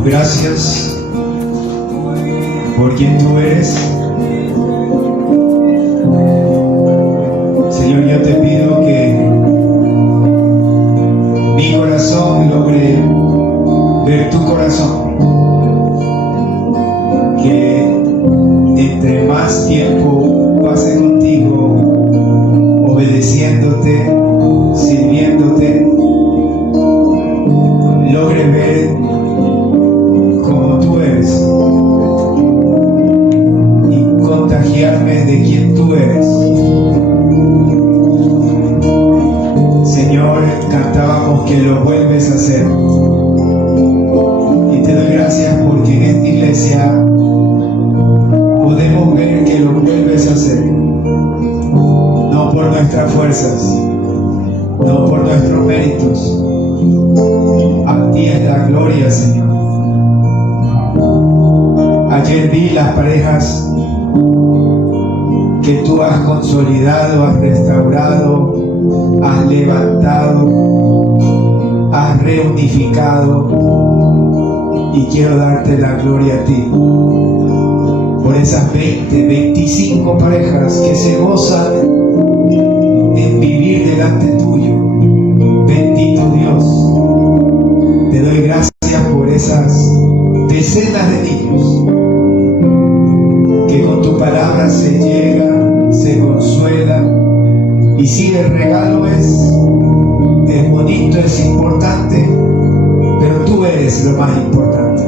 damos gracias por quien tú eres. Señor, yo te pido que mi corazón logre ver tu corazón, que entre más tiempo pase contigo, obedeciéndote, sirviéndote, logre ver como tú eres y contagiarme de quien tú eres. Señor, cantábamos que lo vuelves a hacer, y te doy gracias porque en esta iglesia podemos ver que lo vuelves a hacer, no por nuestras fuerzas, no por nuestros méritos. A ti es la gloria, Señor. Ayer vi las parejas que tú has consolidado, has restaurado, has levantado, has reunificado, y quiero darte la gloria a ti por esas 20, 25 parejas que se gozan en vivir delante tuyo. Bendito Dios, te doy gracias por esas decenas de niños que con tu palabra se llegan, se consuelan, y si el regalo es bonito, es importante, pero tú eres lo más importante.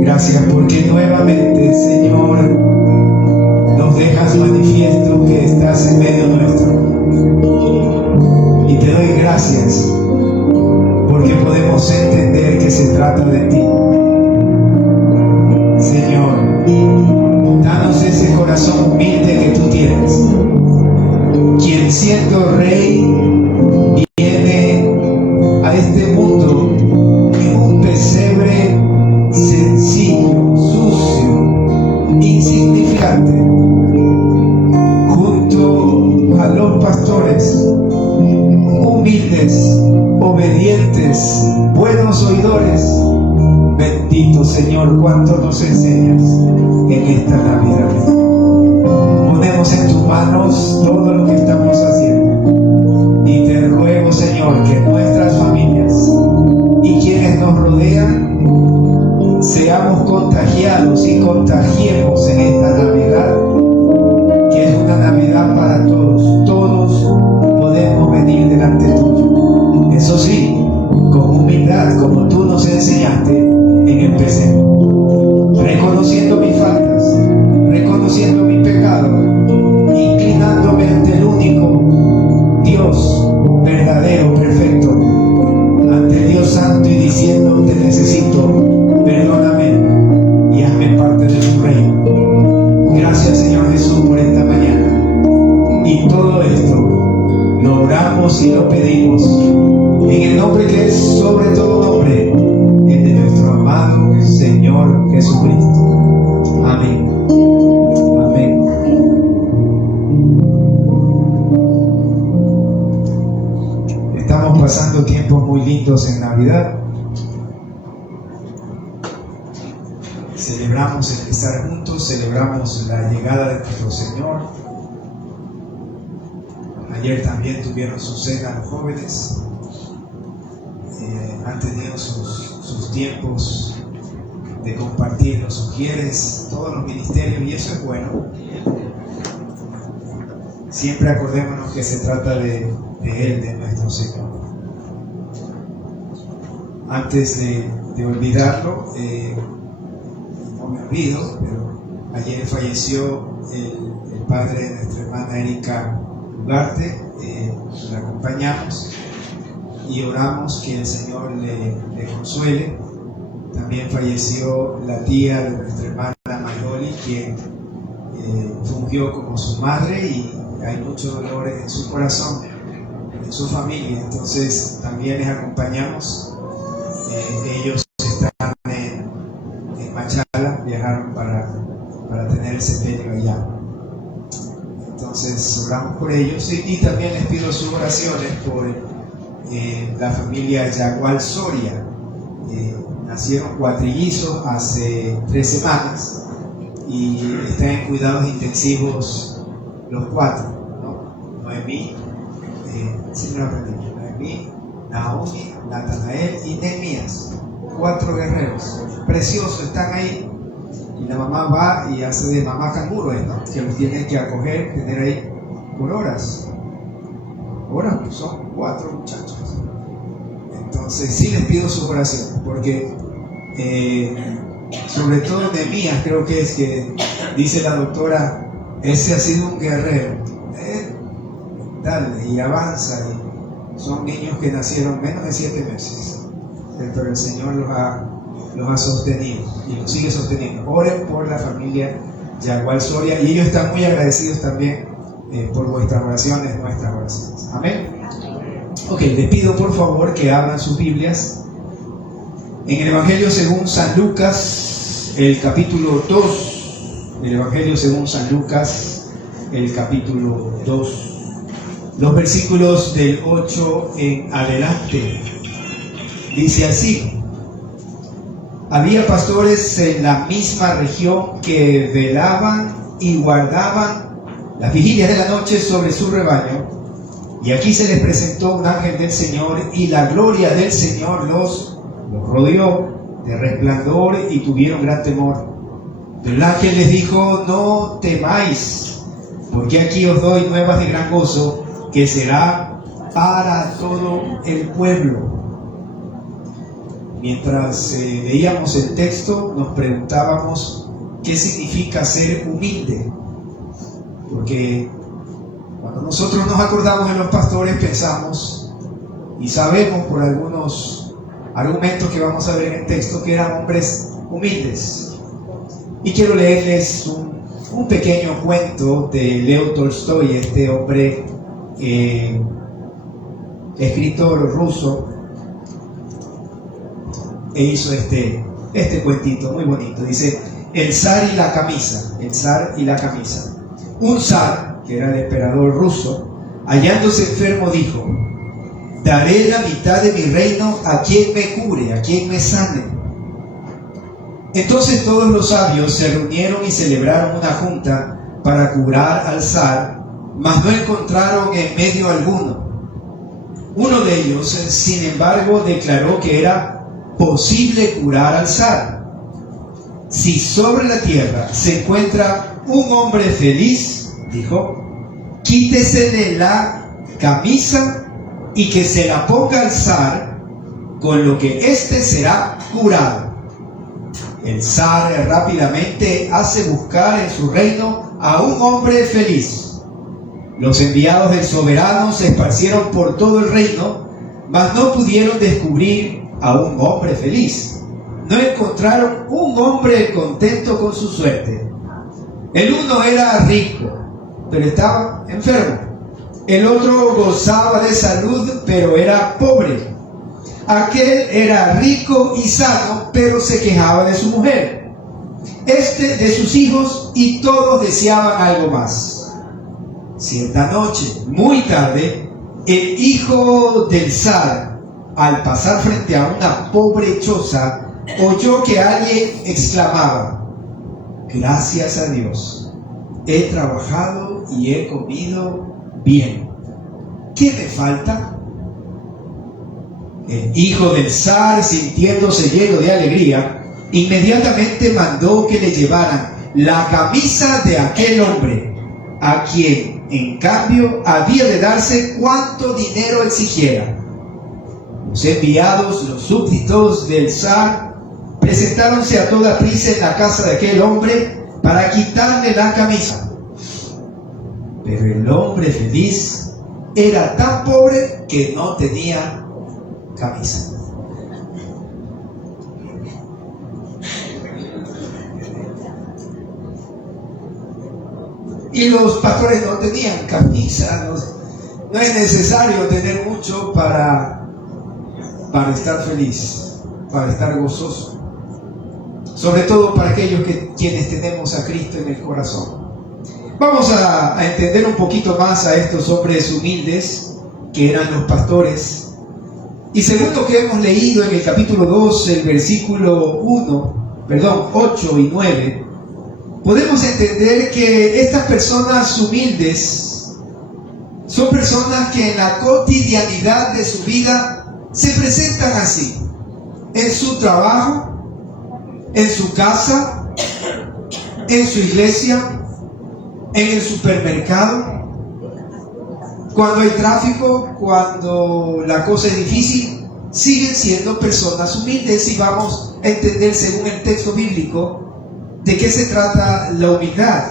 Gracias porque nuevamente, Señor, nos dejas manifiesto que estás en medio nuestro, y te doy gracias porque podemos entender que se trata de ti. Señor, danos ese corazón humilde que tú tienes, quien siendo rey viene a este mundo en un pesebre sencillo, sucio, insignificante, junto a los pastores humildes, obedientes, buenos oidores. Bendito Señor, cuánto nos enseñas en esta Navidad. Ponemos en tus manos todo lo que estamos haciendo, y te ruego, Señor, que nuestras familias y quienes nos rodean seamos contagiados y contagiemos en esta Navidad, que es una Navidad para todos. Todos podemos venir delante tuyo, eso sí, con humildad, como tú nos enseñaste en el pesebre, reconociendo mis faltas, reconociendo mi pecado, inclinándome ante el único Dios verdadero, perfecto, ante el Dios santo, y diciendo: te necesito, perdóname y hazme parte de tu reino. Gracias, Señor Jesús, por esta mañana, y todo esto lo oramos y lo pedimos en el nombre que es sobre todo nombre, el de nuestro amado Señor Jesucristo. Amén. Amén. Estamos pasando tiempos muy lindos en Navidad. Celebramos el estar juntos, celebramos la llegada de nuestro Señor. Ayer también tuvieron su cena los jóvenes. Han tenido sus tiempos de compartir los sugieres, todos los ministerios, y eso es bueno. Siempre acordémonos que se trata de Él, de nuestro Señor. Antes de olvidarlo, no me olvido, pero ayer falleció el padre de nuestra hermana Erika Ugarte. La acompañamos y oramos que el Señor le consuele. También falleció la tía de nuestra hermana Mayoli, quien fungió como su madre, y hay mucho dolor en su corazón, en su familia. Entonces también les acompañamos. Ellos están en Machala, viajaron para tener el sepelio allá. Entonces oramos por ellos, y también les pido sus oraciones por la familia Yagual Soria. nacieron cuatrillizos hace 3 semanas y están en cuidados intensivos los 4, ¿no? Noemí, Noemí, Naomi, Natanael y Nehemías, 4 guerreros, preciosos, están ahí. Y la mamá va y hace de mamá canguro, ¿no? Que los tienen que acoger, tener ahí por horas. Horas, pues son 4 muchachos. Entonces sí les pido su oración, porque sobre todo Nehemías, creo que es que dice la doctora, ese ha sido un guerrero. Dale, y avanza. Y son niños que nacieron menos de 7 meses, pero el Señor los ha sostenido y los sigue sosteniendo. Oren por la familia Yagual Soria, y ellos están muy agradecidos también por vuestras oraciones, nuestras oraciones. Amén. Ok, les pido por favor que abran sus Biblias en el Evangelio según San Lucas, el capítulo 2. El Evangelio según San Lucas, el capítulo 2. Los versículos del 8 en adelante. Dice así: había pastores en la misma región que velaban y guardaban las vigilias de la noche sobre su rebaño, y aquí se les presentó un ángel del Señor, y la gloria del Señor los rodeó de resplandor, y tuvieron gran temor. Pero el ángel les dijo: no temáis, porque aquí os doy nuevas de gran gozo, que será para todo el pueblo. Mientras leíamos el texto, nos preguntábamos qué significa ser humilde, porque cuando nosotros nos acordamos de los pastores pensamos y sabemos por algunos argumentos que vamos a ver en el texto que eran hombres humildes. Y quiero leerles un pequeño cuento de Leo Tolstoy, este hombre escritor ruso, e hizo este cuentito muy bonito. Dice: el zar y la camisa. El zar y la camisa. Un zar, que era el emperador ruso, hallándose enfermo, dijo: daré la mitad de mi reino a quien me cure, a quien me sane. Entonces todos los sabios se reunieron y celebraron una junta para curar al zar, mas no encontraron en medio alguno. Uno de ellos, sin embargo, declaró que era posible curar al zar. Si sobre la tierra se encuentra un hombre feliz, dijo, quítesele la camisa y que se la ponga al zar, con lo que éste será curado. El zar rápidamente hace buscar en su reino a un hombre feliz. Los enviados del soberano se esparcieron por todo el reino, mas no pudieron descubrir a un hombre feliz. No encontraron un hombre contento con su suerte. El uno era rico, pero estaba enfermo. El otro gozaba de salud, pero era pobre. Aquel era rico y sano, pero se quejaba de su mujer. Este de sus hijos, y todos deseaban algo más. Cierta noche, muy tarde, el hijo del zar, al pasar frente a una pobre choza, oyó que alguien exclamaba: gracias a Dios, he trabajado y he comido bien. ¿Qué me falta? El hijo del zar, sintiéndose lleno de alegría, inmediatamente mandó que le llevaran la camisa de aquel hombre, a quien, en cambio, había de darse cuanto dinero exigiera. Los enviados, los súbditos del zar, presentáronse a toda prisa en la casa de aquel hombre para quitarle la camisa. Pero el hombre feliz era tan pobre que no tenía camisa. Y los pastores no tenían camisa. No es necesario tener mucho para estar feliz, para estar gozoso. Sobre todo para aquellos quienes tenemos a Cristo en el corazón. Vamos a entender un poquito más a estos hombres humildes que eran los pastores. Y según lo que hemos leído en el capítulo 2, el versículo 8 y 9, podemos entender que estas personas humildes son personas que en la cotidianidad de su vida se presentan así, en su trabajo, en su casa, en su iglesia, en el supermercado, cuando hay tráfico, cuando la cosa es difícil, siguen siendo personas humildes. Y vamos a entender, según el texto bíblico, de qué se trata la humildad.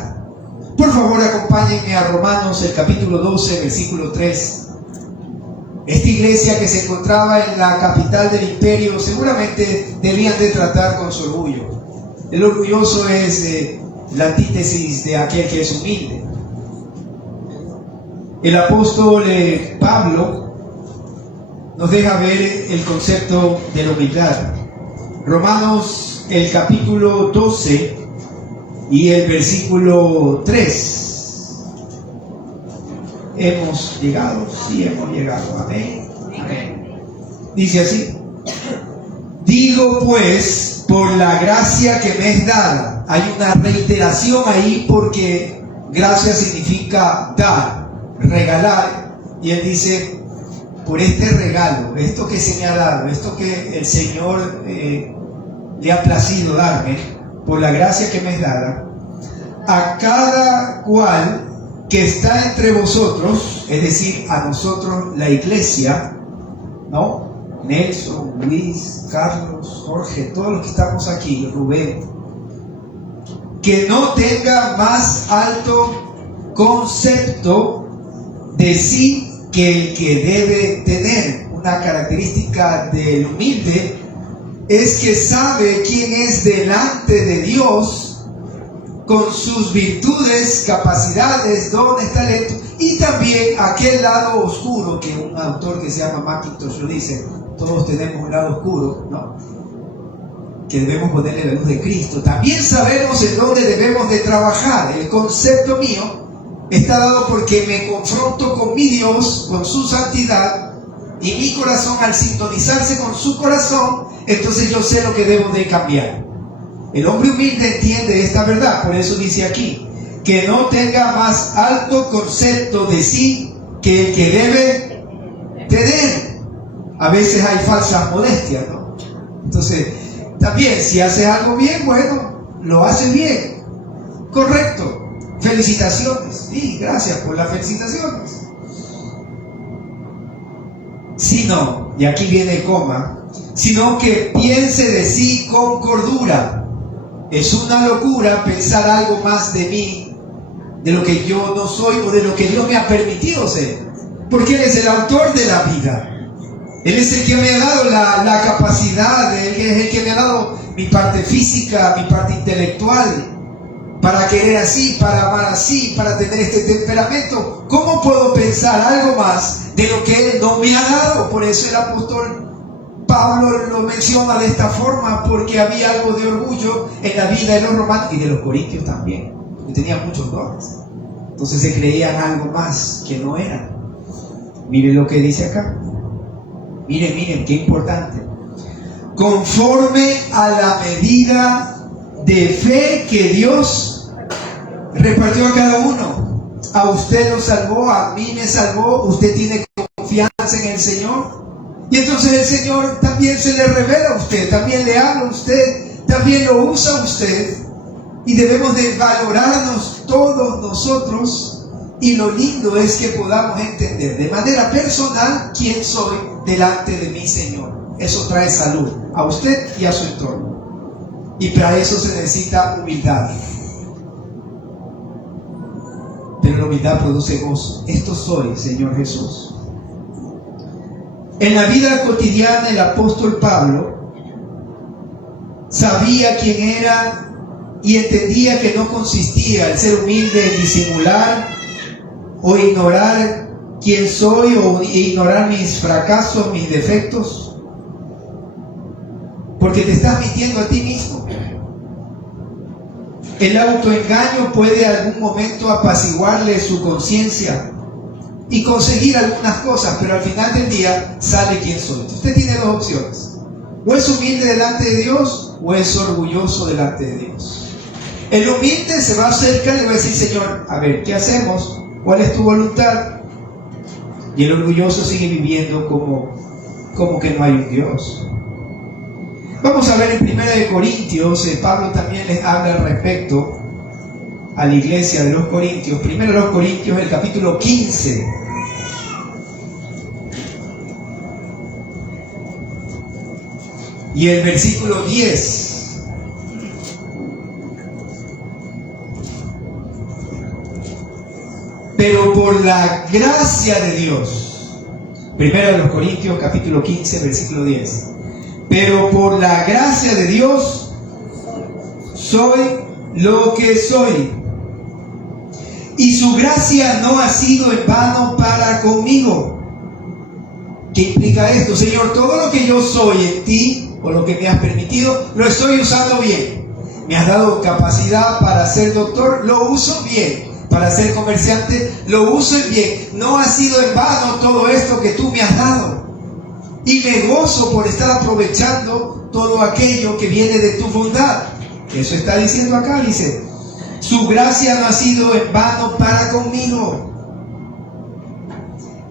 Por favor, acompáñenme a Romanos, el capítulo 12, versículo 3. Esta iglesia que se encontraba en la capital del imperio seguramente debían de tratar con su orgullo. El orgulloso es la antítesis de aquel que es humilde. El apóstol Pablo nos deja ver el concepto de la humildad. Romanos, el capítulo 12 y el versículo 3. Hemos llegado, sí hemos llegado, amén. Amén. Dice así: digo pues, por la gracia que me es dada. Hay una reiteración ahí porque gracia significa dar, regalar. Y él dice, por este regalo, esto que se me ha dado, esto que el Señor le ha placido darme, por la gracia que me es dada, a cada cual que está entre vosotros, es decir, a nosotros la iglesia, ¿no? Nelson, Luis, Carlos, Jorge, todos los que estamos aquí, Rubén, que no tenga más alto concepto de sí que el que debe tener. Una característica del humilde es que sabe quién es delante de Dios con sus virtudes, capacidades, dones, talentos, y también aquel lado oscuro que un autor que se llama Mackintosh lo dice: todos tenemos un lado oscuro, ¿no?, que debemos ponerle la luz de Cristo. También sabemos en dónde debemos de trabajar. El concepto mío está dado porque me confronto con mi Dios, con su santidad, y mi corazón, al sintonizarse con su corazón, entonces yo sé lo que debo de cambiar. El hombre humilde entiende esta verdad. Por eso dice aquí, que no tenga más alto concepto de sí que el que debe tener. A veces hay falsas modestias, ¿no? Entonces, también, si haces algo bien, bueno, lo haces bien, correcto, felicitaciones, y gracias por las felicitaciones. Sino, y aquí viene el coma, sino que piense de sí con cordura. Es una locura pensar algo más de mí, de lo que yo no soy o de lo que Dios me ha permitido ser, porque Él es el autor de la vida. Él es el que me ha dado la capacidad, Él es el que me ha dado mi parte física, mi parte intelectual, para querer así, para amar así, para tener este temperamento. ¿Cómo puedo pensar algo más de lo que Él no me ha dado? Por eso el apóstol Pablo lo menciona de esta forma, porque había algo de orgullo en la vida de los romanos y de los corintios también, porque tenían muchos dones. Entonces se creían algo más que no eran. Miren lo que dice acá. Miren, qué importante. Conforme a la medida de fe que Dios repartió a cada uno. A usted lo salvó, a mí me salvó, usted tiene confianza en el Señor. Y entonces el Señor también se le revela a usted, también le habla a usted, también lo usa a usted. Y debemos de valorarnos todos nosotros. Y lo lindo es que podamos entender de manera personal quién soy delante de mi Señor. Eso trae salud a usted y a su entorno. Y para eso se necesita humildad. Pero la humildad produce gozo. Esto soy, Señor Jesús. En la vida cotidiana, el apóstol Pablo sabía quién era y entendía que no consistía el ser humilde en disimular o ignorar quién soy o ignorar mis fracasos, mis defectos, porque te estás mintiendo a ti mismo. El autoengaño puede en algún momento apaciguarle su conciencia y conseguir algunas cosas, pero al final del día sale quién soy. Usted tiene dos opciones: o es humilde delante de Dios o es orgulloso delante de Dios. El humilde se va a acercar y va a decir: Señor, a ver, ¿qué hacemos? ¿Cuál es tu voluntad? Y el orgulloso sigue viviendo como que no hay un Dios. Vamos a ver en 1 Corintios, Pablo también les habla al respecto a la iglesia de los Corintios. 1 Corintios, el capítulo 15. Y el versículo 10. Pero por la gracia de Dios. 1 Corintios capítulo 15, versículo 10. Pero por la gracia de Dios soy lo que soy. Y su gracia no ha sido en vano para conmigo. ¿Qué implica esto? Señor, todo lo que yo soy en ti, o lo que me has permitido, lo estoy usando bien. Me has dado capacidad para ser doctor, lo uso bien. Para ser comerciante, lo uso bien. No ha sido en vano todo esto que tú me has dado. Y me gozo por estar aprovechando todo aquello que viene de tu bondad. Eso está diciendo acá, dice: su gracia no ha sido en vano para conmigo.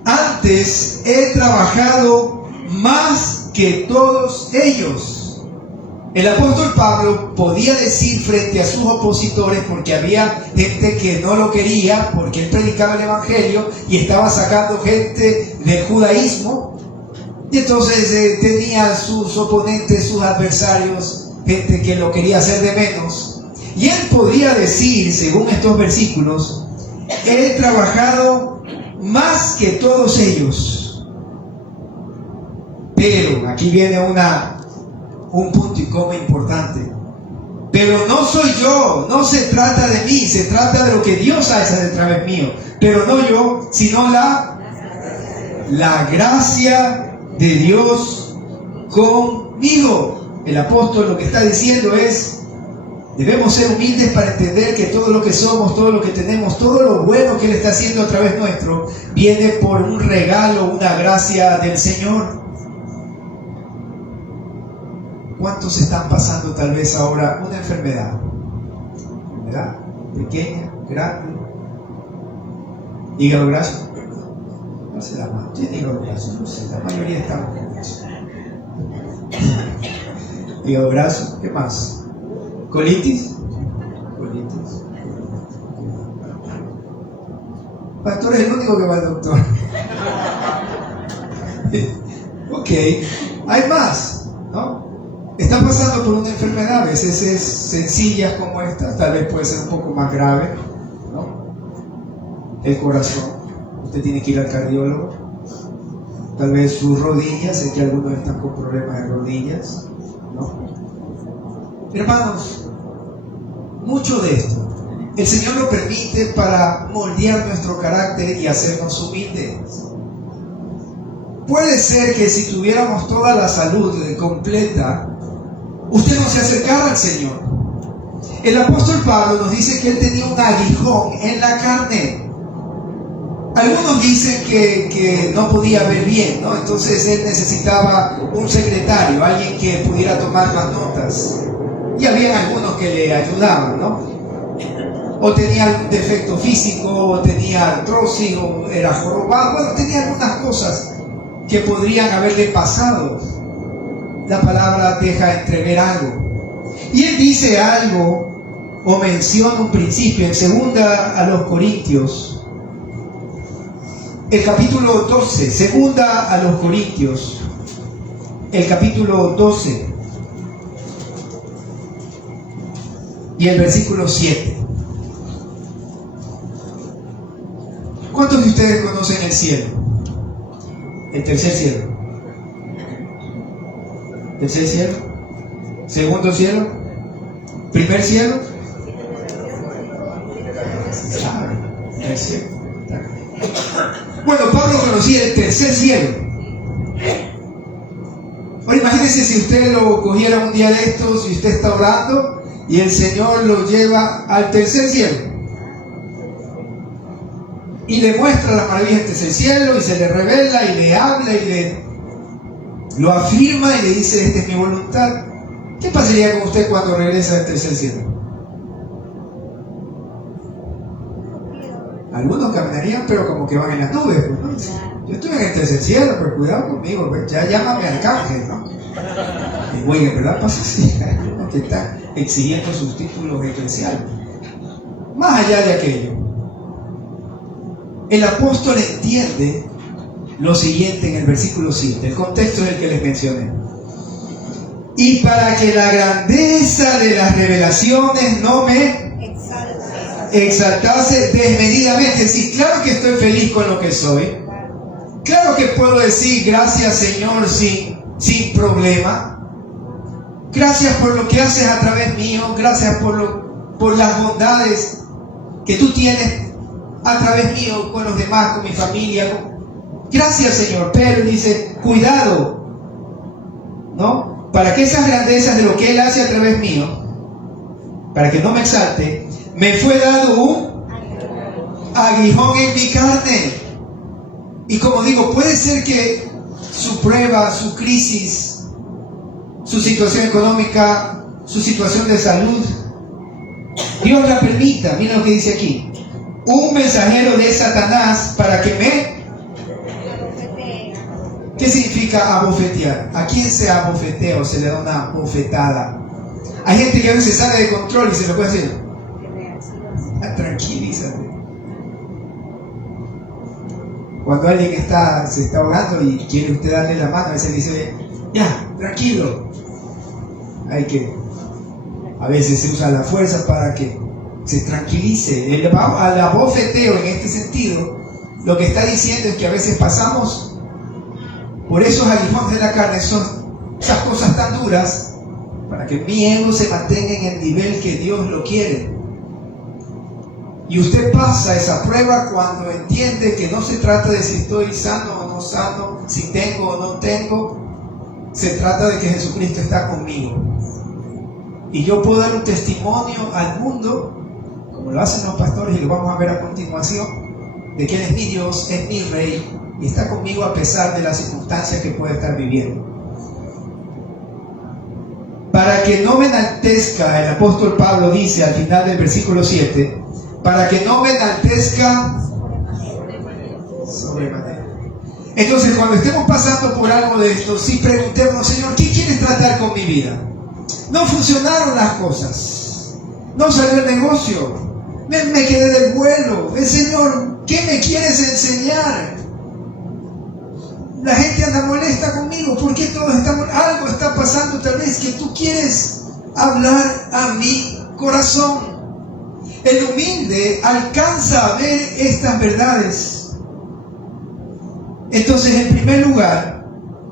Antes he trabajado más que todos ellos. El apóstol Pablo podía decir frente a sus opositores, porque había gente que no lo quería, porque él predicaba el evangelio y estaba sacando gente del judaísmo, y entonces tenía sus oponentes, sus adversarios, gente que lo quería hacer de menos. Y él podría decir, según estos versículos: he trabajado más que todos ellos. Pero aquí viene un punto y coma importante. Pero no soy yo, no se trata de mí, se trata de lo que Dios hace a través mío. Pero no yo, sino la gracia de Dios conmigo. El apóstol lo que está diciendo es: debemos ser humildes para entender que todo lo que somos, todo lo que tenemos, todo lo bueno que Él está haciendo a través nuestro, viene por un regalo, una gracia del Señor. ¿Cuántos están pasando tal vez ahora una enfermedad? ¿Enfermedad? Pequeña, grande. Hígado graso. No se da más. ¿Tiene hígado graso? No sé, la mayoría estamos con eso. Hígado graso, ¿qué más? ¿Colitis? Colitis. Pastor es el único que va al doctor. Ok, hay más, ¿no? Están pasando por una enfermedad, a veces es sencilla como esta, tal vez puede ser un poco más grave, ¿no? El corazón, usted tiene que ir al cardiólogo. Tal vez sus rodillas, sé que algunos están con problemas de rodillas, ¿no? Hermanos, mucho de esto el Señor lo permite para moldear nuestro carácter y hacernos humildes. Puede ser que si tuviéramos toda la salud completa, usted no se acercara al Señor. El apóstol Pablo nos dice que él tenía un aguijón en la carne. Algunos dicen que no podía ver bien, ¿no? Entonces él necesitaba un secretario, alguien que pudiera tomar las notas. Y había algunos que le ayudaban, ¿no? O tenía algún defecto físico, o tenía artrosis, o era jorobado. Bueno, tenía algunas cosas que podrían haberle pasado. La palabra deja entrever algo. Y él dice algo, o menciona un principio en 2 Corintios, el capítulo 12, 2 Corintios, el capítulo 12, y el versículo 7. ¿Cuántos de ustedes conocen el cielo? El tercer cielo. ¿Tercer cielo? ¿Segundo cielo? ¿Primer cielo? El cielo. Bueno, Pablo conocía el tercer cielo. Ahora imagínense si usted lo cogiera un día de estos y usted está orando y el Señor lo lleva al tercer cielo. y le muestra las maravillas desde el cielo, y se le revela, y le habla, y lo afirma, y le dice: esta es mi voluntad. ¿Qué pasaría con usted cuando regresa del tercer cielo? Algunos caminarían, pero como que van en las nubes, pues, ¿no? Yo estoy en el tercer cielo, pero cuidado conmigo, pues, ya llámame arcángel, ¿no? Y güey, en verdad pasa así, hay algunos que están exigiendo sus títulos eclesiales. Más allá de aquello, el apóstol entiende lo siguiente en el versículo 7, el contexto es el que les mencioné. Y para que la grandeza de las revelaciones no me exaltase desmedidamente. Sí, claro que estoy feliz con lo que soy. Claro que puedo decir gracias, Señor, sin problema. Gracias por lo que haces a través mío. Gracias por las bondades que tú tienes a través mío, con los demás, con mi familia. Gracias, Señor. Pero dice, cuidado, ¿no? Para que esas grandezas de lo que Él hace a través mío, para que no me exalte, me fue dado un aguijón en mi carne. Y como digo, puede ser que su prueba, su crisis, su situación económica, su situación de salud, Dios la permita. Miren lo que dice aquí: un mensajero de Satanás para que me... ¿Qué significa abofetear? ¿A quién se abofetea o se le da una bofetada? Hay gente que a veces sale de control y se lo puede decir: tranquilízate. Cuando alguien se está ahogando y quiere usted darle la mano, a veces le dice: ya, tranquilo. A veces se usa la fuerza para que se tranquilice. El abofeteo, en este sentido, lo que está diciendo es que a veces pasamos por esos aguijones de la carne, esas cosas tan duras, para que mi ego se mantenga en el nivel que Dios lo quiere. Y usted pasa esa prueba cuando entiende que no se trata de si estoy sano o no sano, si tengo o no tengo. Se trata de que Jesucristo está conmigo. Y yo puedo dar un testimonio al mundo, como lo hacen los pastores y lo vamos a ver a continuación, de que Él es mi Dios, es mi Rey, y está conmigo a pesar de las circunstancias que pueda estar viviendo. Para que no me enaltezca, el apóstol Pablo dice al final del versículo 7, para que no me enaltezca sobremanera. Entonces, cuando estemos pasando por algo de esto, sí preguntémonos: Señor, ¿qué quieres tratar con mi vida? No funcionaron las cosas, no salió el negocio, me quedé del vuelo. Señor, ¿qué me quieres enseñar? La gente anda molesta conmigo. ¿Por qué todos estamos? Algo está pasando, tal vez que tú quieres hablar a mi corazón. El humilde alcanza a ver estas verdades. Entonces, en primer lugar,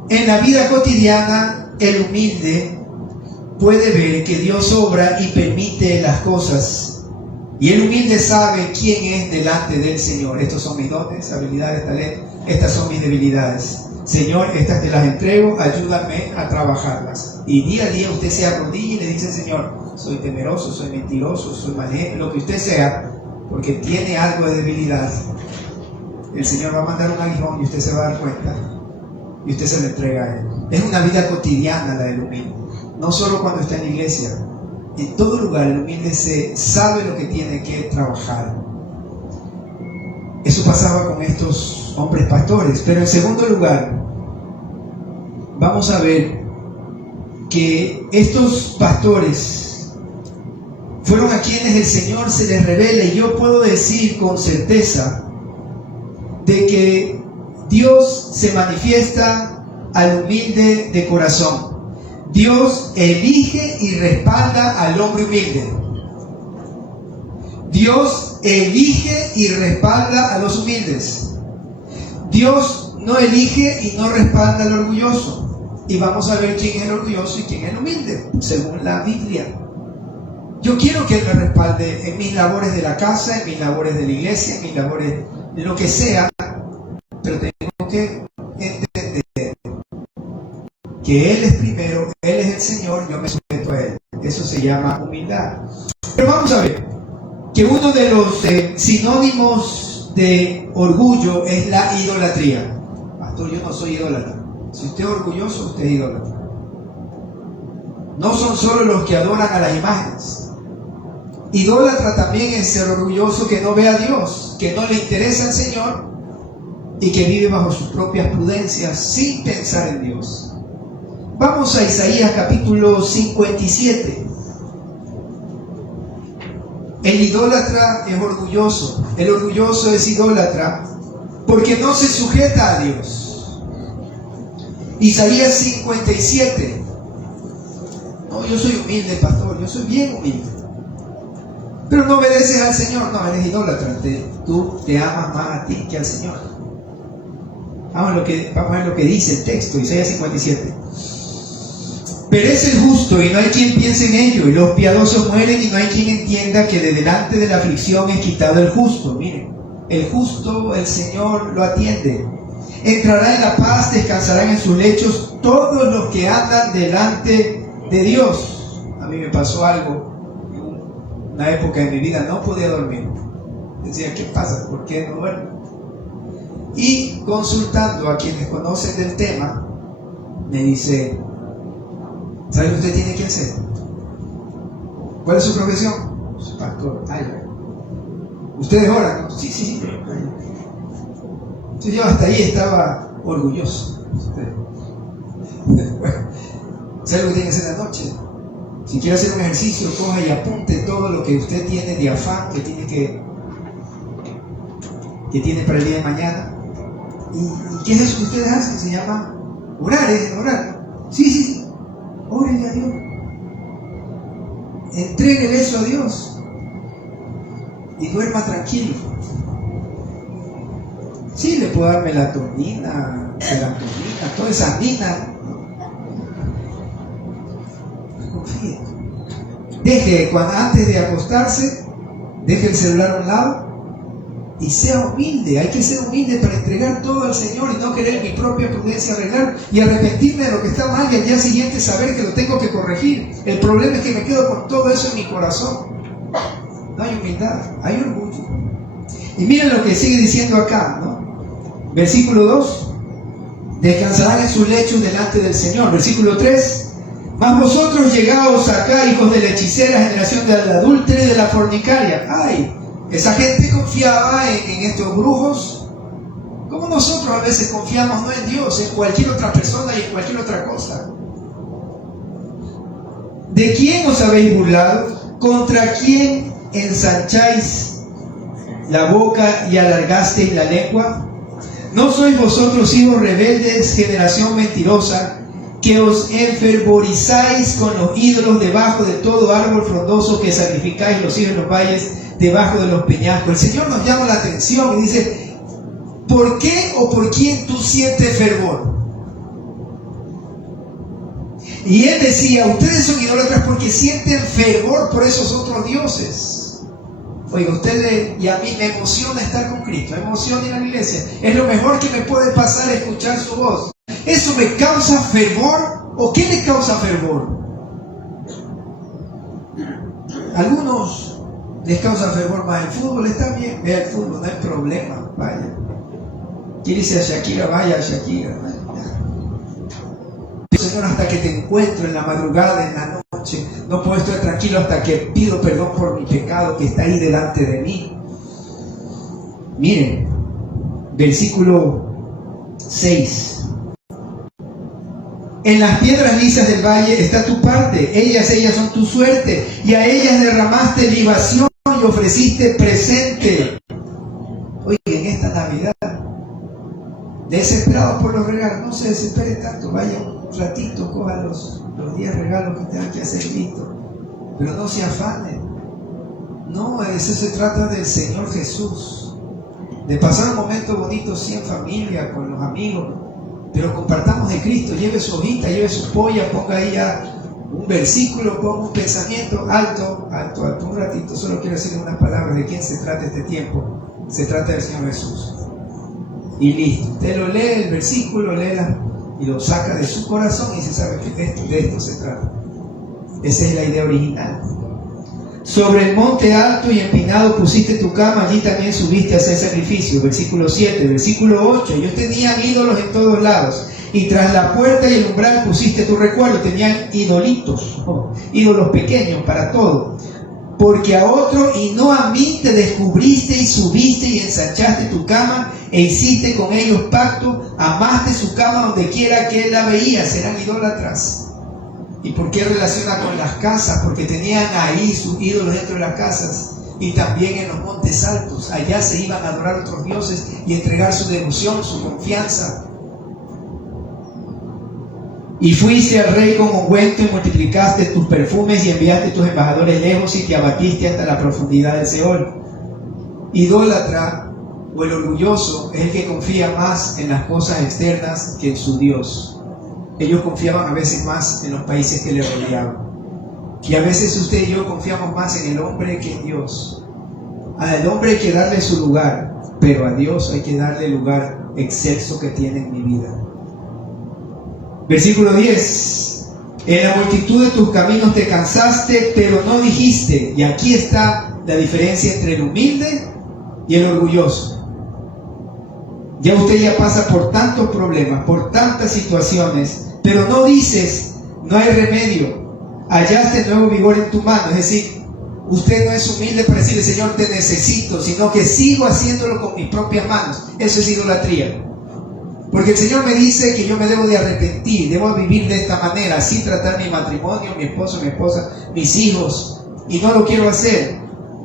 en la vida cotidiana, el humilde puede ver que Dios obra y permite las cosas. Y el humilde sabe quién es delante del Señor. Estos son mis dones, habilidades, talentos. Estas son mis debilidades. Señor, estas te las entrego, ayúdame a trabajarlas. Y día a día usted se arrodilla y le dice: Señor, soy temeroso, soy mentiroso, soy maligno, lo que usted sea, porque tiene algo de debilidad. El Señor va a mandar un aguijón y usted se va a dar cuenta. Y usted se lo entrega a Él. Es una vida cotidiana la del humilde. No solo cuando está en la iglesia. En todo lugar el humilde sabe lo que tiene que trabajar. Eso pasaba con estos hombres pastores. Pero en segundo lugar, vamos a ver que estos pastores fueron a quienes el Señor se les revela. Y yo puedo decir con certeza de que Dios se manifiesta al humilde de corazón. Dios elige y respalda al hombre humilde. Dios elige y respalda a los humildes. Dios no elige y no respalda al orgulloso. Y vamos a ver quién es el orgulloso y quién es el humilde, según la Biblia. Yo quiero que Él me respalde en mis labores de la casa, en mis labores de la iglesia, en mis labores de lo que sea, pero tengo que entender que Él es primero, Él es el Señor, yo me sujeto a Él. Eso se llama humildad. Pero vamos a ver que uno de los sinónimos de orgullo es la idolatría. Pastor, yo no soy idólatra. Si usted es orgulloso, usted es idólatra. No son solo los que adoran a las imágenes. Idólatra también es ser orgulloso que no ve a Dios, que no le interesa al Señor y que vive bajo sus propias prudencias sin pensar en Dios. Vamos a Isaías capítulo 57. El idólatra es orgulloso. El orgulloso es idólatra porque no se sujeta a Dios. Isaías 57. No, yo soy humilde, pastor. Yo soy bien humilde. Pero no obedeces al Señor. No, eres idólatra. Tú te amas más a ti que al Señor. Vamos a ver lo que dice el texto. Isaías 57. Perece el justo y no hay quien piense en ello, y los piadosos mueren y no hay quien entienda que de delante de la aflicción es quitado el justo. Miren, el justo el Señor lo atiende. Entrará en la paz, descansarán en sus lechos todos los que andan delante de Dios. A mí me pasó algo en una época de mi vida, no podía dormir. Decía, ¿qué pasa? ¿Por qué no duermo? Y consultando a quienes conocen del tema, me dice, ¿sabe lo que usted tiene que hacer? ¿Cuál es su profesión? Pastor. ¿Ustedes oran? ¿No? Sí. Entonces yo hasta ahí estaba orgulloso. ¿Sabe lo que tiene que hacer en la noche? Si quiere hacer un ejercicio, coja y apunte todo lo que usted tiene de afán, que tiene para el día de mañana. ¿Y qué es eso que ustedes hacen? Se llama orar, orar. Sí. Órenle a Dios. Entréguele eso a Dios. Y duerma tranquilo. Sí, le puedo dar melatonina, serotonina, toda esa mina. Confíe. Antes de acostarse, deje el celular a un lado y sea humilde. Hay que ser humilde para entregar todo al Señor y no querer mi propia prudencia arreglar y arrepentirme de lo que está mal y al día siguiente saber que lo tengo que corregir. El problema es que me quedo con todo eso en mi corazón. No hay humildad, hay orgullo. Y miren lo que sigue diciendo acá, ¿no? Versículo 2. Descansarán en sus lechos delante del Señor. Versículo 3. Mas vosotros llegaos acá, hijos de la hechicera, generación de la adúltera y de la fornicaria. ¡Ay! Esa gente confiaba en estos brujos, como nosotros a veces confiamos no en Dios, en cualquier otra persona y en cualquier otra cosa. ¿De quién os habéis burlado? ¿Contra quién ensancháis la boca y alargasteis la lengua? ¿No sois vosotros hijos rebeldes, generación mentirosa, que os enfervorizáis con los ídolos debajo de todo árbol frondoso que sacrificáis los hijos de los valles, debajo de los peñascos? El Señor nos llama la atención y dice, ¿por qué o por quién tú sientes fervor? Y Él decía, ustedes son idólatras porque sienten fervor por esos otros dioses. Oiga, usted y a mí me emociona estar con Cristo, me emociona ir a la iglesia. Es lo mejor que me puede pasar escuchar su voz. ¿Eso me causa fervor? ¿O qué le causa fervor? Algunos les causa fervor más el fútbol. Está bien, vea el fútbol, no hay problema, vaya. ¿Quiere irse a Shakira? Vaya a Shakira. Señor, hasta que te encuentro en la madrugada, en la noche, no puedo estar tranquilo hasta que pido perdón por mi pecado que está ahí delante de mí. Miren, versículo 6. En las piedras lisas del valle está tu parte, ellas son tu suerte, y a ellas derramaste libación y ofreciste presente. Oye, en esta Navidad, desesperados por los regalos, no se desespere tanto, vaya un ratito, coja los 10 regalos que tengan que hacer listo, pero no se afanen. No, eso se trata del Señor Jesús, de pasar un momento bonito sí en familia, con los amigos, pero compartamos de Cristo. Lleve su hojita, lleve su polla, ponga ahí ya un versículo, ponga un pensamiento, alto, un ratito. Solo quiero decir unas palabras de quién se trata este tiempo. Se trata del Señor Jesús. Y listo, usted lo lee, el versículo, léela y lo saca de su corazón y se sabe que de esto se trata. Esa es la idea original. Sobre el monte alto y empinado pusiste tu cama, allí también subiste a hacer sacrificio. Versículo 7. Versículo 8. Ellos tenían ídolos en todos lados. Y tras la puerta y el umbral pusiste tu recuerdo. Tenían idolitos, ídolos pequeños para todo. Porque a otro y no a mí te descubriste y subiste y ensanchaste tu cama e hiciste con ellos pacto, amaste su cama donde quiera que él la veía. Serán idólatras. ¿Y por qué relaciona con las casas? Porque tenían ahí sus ídolos dentro de las casas y también en los montes altos. Allá se iban a adorar a otros dioses y entregar su devoción, su confianza. Y fuiste al rey con ungüento y multiplicaste tus perfumes y enviaste tus embajadores lejos y te abatiste hasta la profundidad del Seol. Idólatra o el orgulloso es el que confía más en las cosas externas que en su Dios. Ellos confiaban a veces más en los países que les rodeaban. Y a veces usted y yo confiamos más en el hombre que en Dios. Al hombre hay que darle su lugar, pero a Dios hay que darle el lugar excelso que tiene en mi vida. Versículo 10. En la multitud de tus caminos te cansaste, pero no dijiste. Y aquí está la diferencia entre el humilde y el orgulloso. Ya usted ya pasa por tantos problemas, por tantas situaciones, pero no dices, no hay remedio, hallaste nuevo vigor en tu mano. Es decir, usted no es humilde para decirle, Señor, te necesito, sino que sigo haciéndolo con mis propias manos. Eso es idolatría. Porque el Señor me dice que yo me debo de arrepentir, debo vivir de esta manera, así tratar mi matrimonio, mi esposo, mi esposa, mis hijos, y no lo quiero hacer.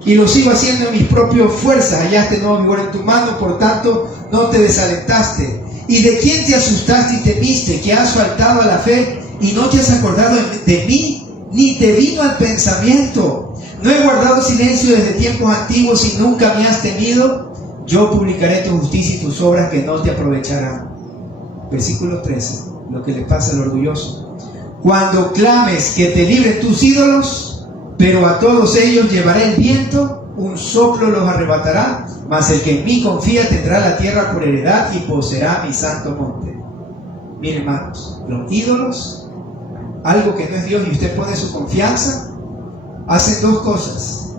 Y lo sigo haciendo en mis propias fuerzas. Hallaste nuevo vigor en tu mano, por tanto, no te desalentaste. ¿Y de quién te asustaste y temiste? Que has faltado a la fe y no te has acordado de mí, ni te vino al pensamiento. No he guardado silencio desde tiempos antiguos y nunca me has temido. Yo publicaré tu justicia y tus obras que no te aprovecharán. Versículo 13, lo que le pasa al orgulloso. Cuando clames que te libren tus ídolos, pero a todos ellos llevaré el viento, un soplo los arrebatará, mas el que en mí confía tendrá la tierra por heredad y poseerá mi santo monte. Miren, hermanos, los ídolos, algo que no es Dios y usted pone su confianza, hacen dos cosas: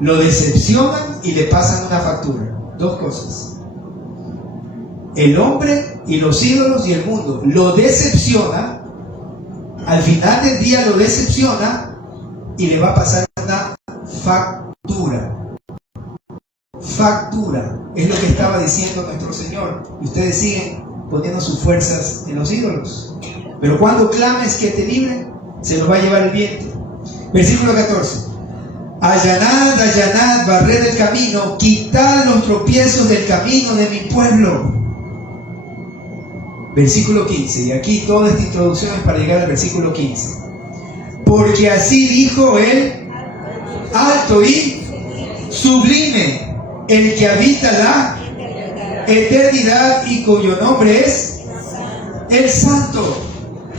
lo decepcionan y le pasan una factura. Dos cosas: el hombre y los ídolos y el mundo lo decepciona, al final del día lo decepciona y le va a pasar una factura. Factura es lo que estaba diciendo nuestro Señor. Y ustedes siguen poniendo sus fuerzas en los ídolos. Pero cuando clames que te libren, se los va a llevar el viento. Versículo 14. Allanad, allanad, barred el camino, quitad los tropiezos del camino de mi pueblo. Versículo 15. Y aquí toda esta introducción es para llegar al versículo 15. Porque así dijo el alto y sublime, el que habita la eternidad y cuyo nombre es el Santo.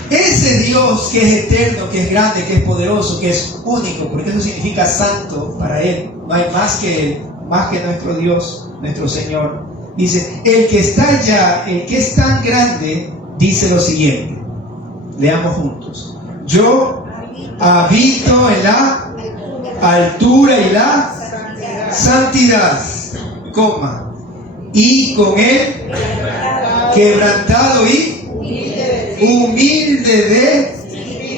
Ese Dios que es eterno, que es grande, que es poderoso, que es único, porque eso significa santo para Él. No hay más que Él, más que nuestro Dios, nuestro Señor. Dice, el que está allá, el que es tan grande, dice lo siguiente. Leamos juntos. Yo habito en la altura y la santidad, coma, y con él quebrantado y humilde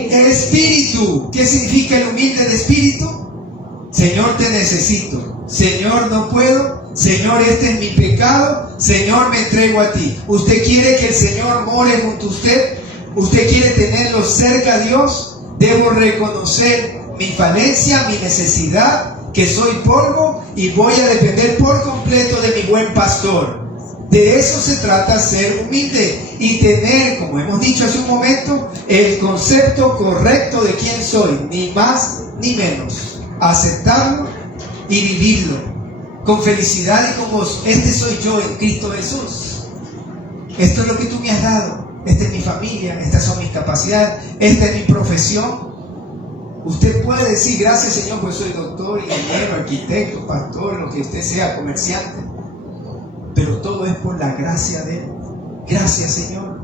de espíritu. ¿Qué significa el humilde de espíritu? Señor, te necesito. Señor, no puedo. Señor, este es mi pecado. Señor, me entrego a ti. ¿Usted quiere que el Señor more junto a usted? ¿Usted quiere tenerlo cerca a Dios? Debo reconocer mi falencia, mi necesidad, que soy polvo y voy a depender por completo de mi buen pastor. De eso se trata, ser humilde y tener, como hemos dicho hace un momento, el concepto correcto de quién soy, ni más ni menos. Aceptarlo y vivirlo con felicidad y con gozo. Este soy yo en Cristo Jesús. Esto es lo que tú me has dado. Esta es mi familia, estas son mis capacidades, esta es mi profesión. Usted puede decir, gracias Señor, pues soy doctor, ingeniero, arquitecto, pastor, lo que usted sea, comerciante. Pero todo es por la gracia de Él. Gracias Señor.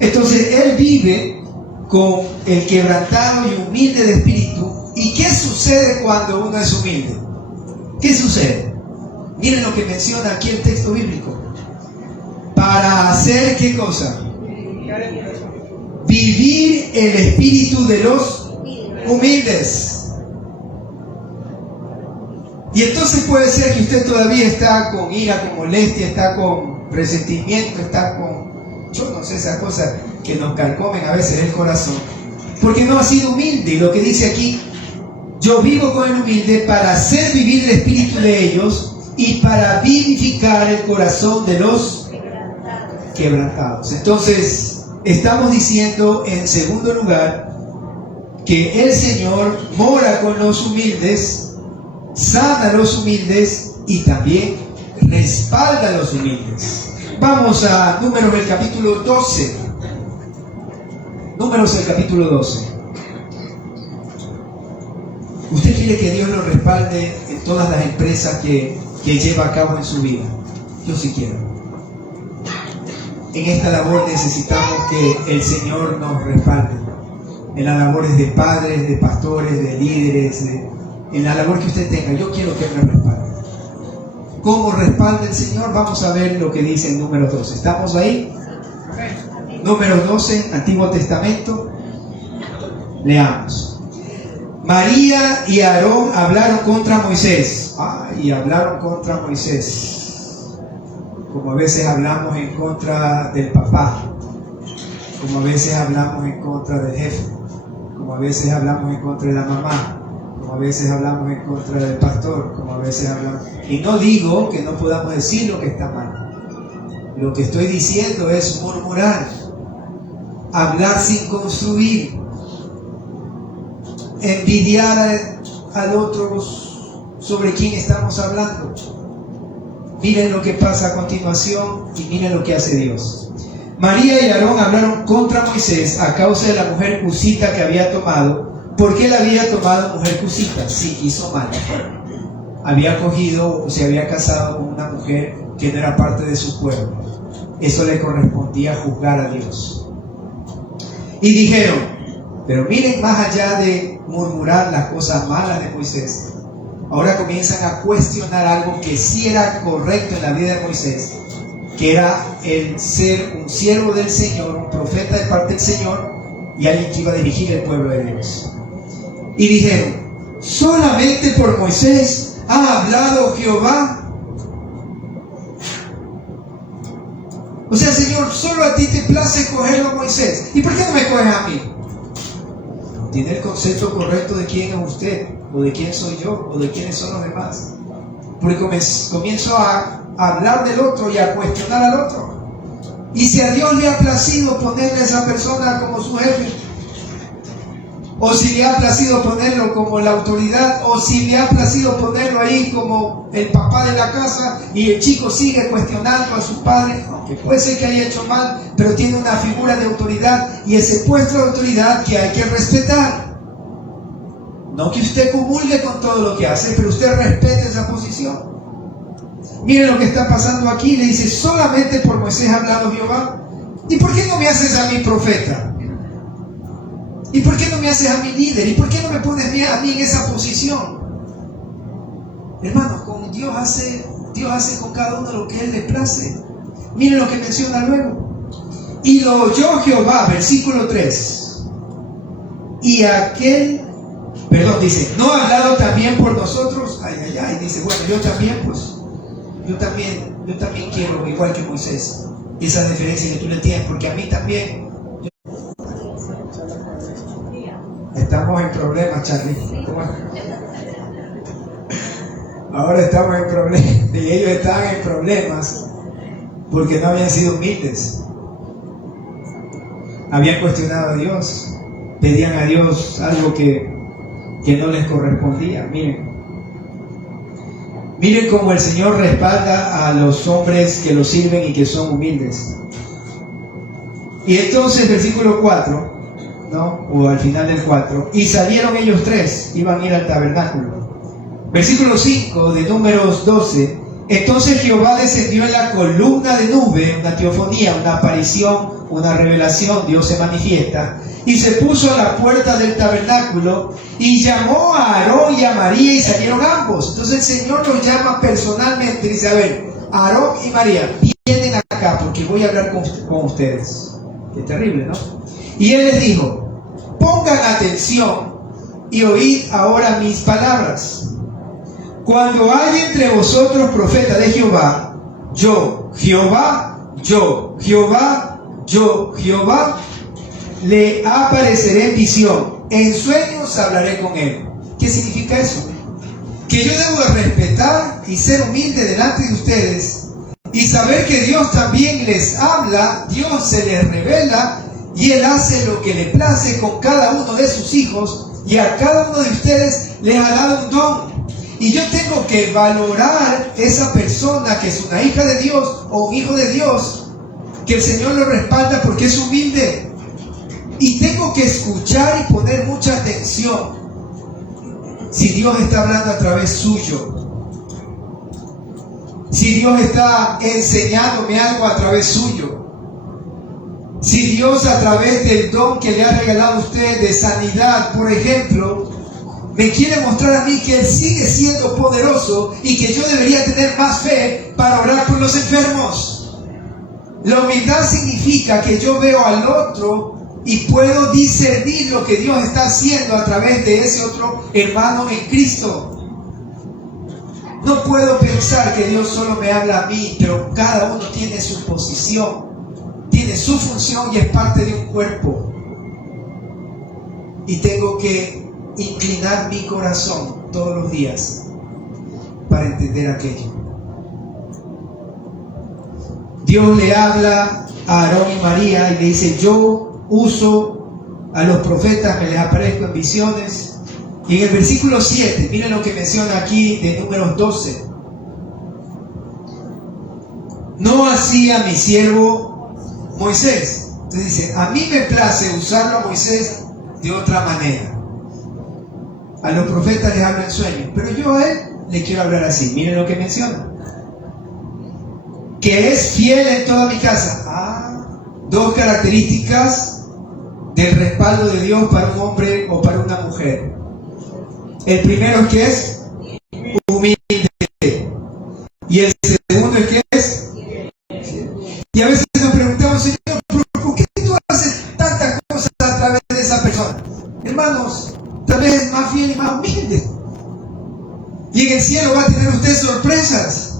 Entonces Él vive con el quebrantado y humilde de espíritu y ¿Y qué sucede cuando uno es humilde? ¿Qué sucede? Miren lo que menciona aquí el texto bíblico. Para hacer, ¿qué cosa? Vivir el espíritu de los humildes. Y entonces puede ser que usted todavía está con ira, con molestia, está con resentimiento, está con, yo no sé, esas cosas que nos carcomen a veces el corazón, porque no ha sido humilde. Y lo que dice aquí, yo vivo con el humilde para hacer vivir el espíritu de ellos y para vivificar el corazón de los quebrantados. Entonces, estamos diciendo en segundo lugar que el Señor mora con los humildes, sana a los humildes y también respalda a los humildes. Vamos a Números, el capítulo 12. Números, el capítulo 12. ¿Usted quiere que Dios lo respalde en todas las empresas que lleva a cabo en su vida? Yo sí quiero. En esta labor necesitamos que el Señor nos respalde. En las labores de padres, de pastores, de líderes, en la labor que usted tenga, yo quiero que Él me respalde. ¿Cómo respalda el Señor? Vamos a ver lo que dice en Números 12. ¿Estamos ahí? Números 12, Antiguo Testamento. Leamos. María y Aarón hablaron contra Moisés. Y hablaron contra Moisés. Como a veces hablamos en contra del papá. Como a veces hablamos en contra del jefe. Como a veces hablamos en contra de la mamá. Como a veces hablamos en contra del pastor. Como a veces hablamos... Y no digo que no podamos decir lo que está mal. Lo que estoy diciendo es murmurar. Hablar sin construir. Envidiar al otro sobre quien estamos hablando. Miren lo que pasa a continuación y miren lo que hace Dios. María y Aarón hablaron contra Moisés a causa de la mujer cusita que había tomado. ¿Por qué la había tomado mujer cusita? Sí, hizo mal. Había cogido o se había casado con una mujer que no era parte de su pueblo. Eso le correspondía juzgar a Dios. Y dijeron, pero miren, más allá de murmurar las cosas malas de Moisés, ahora comienzan a cuestionar algo que sí era correcto en la vida de Moisés, que era el ser un siervo del Señor, un profeta de parte del Señor y alguien que iba a dirigir el pueblo de Dios. Y dijeron, ¿solamente por Moisés ha hablado Jehová? O sea, Señor, solo a ti te place cogerlo a Moisés. ¿Y por qué no me coges a mí? No tiene el concepto correcto de quién es usted, o de quién soy yo, o de quiénes son los demás. Porque comienzo a hablar del otro y a cuestionar al otro. Y si a Dios le ha placido ponerle a esa persona como su jefe, o si le ha placido ponerlo como la autoridad, o si le ha placido ponerlo ahí como el papá de la casa, y el chico sigue cuestionando a su padre, aunque puede ser que haya hecho mal, pero tiene una figura de autoridad, y ese puesto de autoridad que hay que respetar. No que usted comulgue con todo lo que hace, pero usted respete esa posición. Miren lo que está pasando aquí. Le dice, solamente por Moisés ha hablado Jehová. ¿Y por qué no me haces a mi profeta? ¿Y por qué no me haces a mi líder? ¿Y por qué no me pones a mí en esa posición? Hermanos, con Dios hace con cada uno lo que Él le place. Miren lo que menciona luego. Y lo oyó Jehová, versículo 3. Y aquel... Perdón, dice, ¿no ha hablado también por nosotros? Dice, bueno, yo también quiero, igual que Moisés, esa diferencia que tú le tienes, porque a mí también. Estamos en problemas, Charlie. Ahora estamos en problemas, y ellos estaban en problemas porque no habían sido humildes. Habían cuestionado a Dios, pedían a Dios algo que no les correspondía. Miren cómo el Señor respalda a los hombres que lo sirven y que son humildes. Y entonces, versículo 4, ¿no? O al final del 4, y salieron ellos tres, iban a ir al tabernáculo. Versículo 5 de Números 12, entonces Jehová descendió en la columna de nube, una teofonía, una aparición, una revelación, Dios se manifiesta, y se puso a la puerta del tabernáculo y llamó a Aarón y a María y salieron ambos. Entonces el Señor los llama personalmente y dice, a ver, Aarón y María, vienen acá porque voy a hablar con ustedes. Qué terrible, ¿no? Y Él les dijo, pongan atención y oíd ahora mis palabras. Cuando hay entre vosotros profeta de Jehová, yo, Jehová, le apareceré en visión, en sueños hablaré con él. ¿Qué significa eso? Que yo debo de respetar y ser humilde delante de ustedes y saber que Dios también les habla, Dios se les revela y Él hace lo que le place con cada uno de sus hijos, y a cada uno de ustedes les ha dado un don. Y yo tengo que valorar esa persona que es una hija de Dios o un hijo de Dios, que el Señor lo respalda porque es humilde. Y tengo que escuchar y poner mucha atención si Dios está hablando a través suyo. Si Dios está enseñándome algo a través suyo. Si Dios a través del don que le ha regalado a usted de sanidad, por ejemplo, me quiere mostrar a mí que Él sigue siendo poderoso y que yo debería tener más fe para orar por los enfermos. La humildad significa que yo veo al otro y puedo discernir lo que Dios está haciendo a través de ese otro hermano en Cristo. No puedo pensar que Dios solo me habla a mí, pero cada uno tiene su posición, tiene su función y es parte de un cuerpo. Y tengo que inclinar mi corazón todos los días para entender aquello. Dios le habla a Aarón y María y le dice, yo uso a los profetas, me les aparezco en visiones. Y en el versículo 7, miren lo que menciona aquí de Números 12. No así a mi siervo Moisés. Entonces dice, a mí me place usarlo a Moisés de otra manera. A los profetas les hablo en sueños, pero yo a él le quiero hablar así. Miren lo que menciona. Que es fiel en toda mi casa. Dos características del respaldo de Dios para un hombre o para una mujer. El primero es que es humilde. Y el segundo es que es fiel. Y a veces nos preguntamos, Señor, ¿por qué tú haces tantas cosas a través de esa persona? Hermanos, tal vez es más fiel y más humilde. Y en el cielo va a tener usted sorpresas.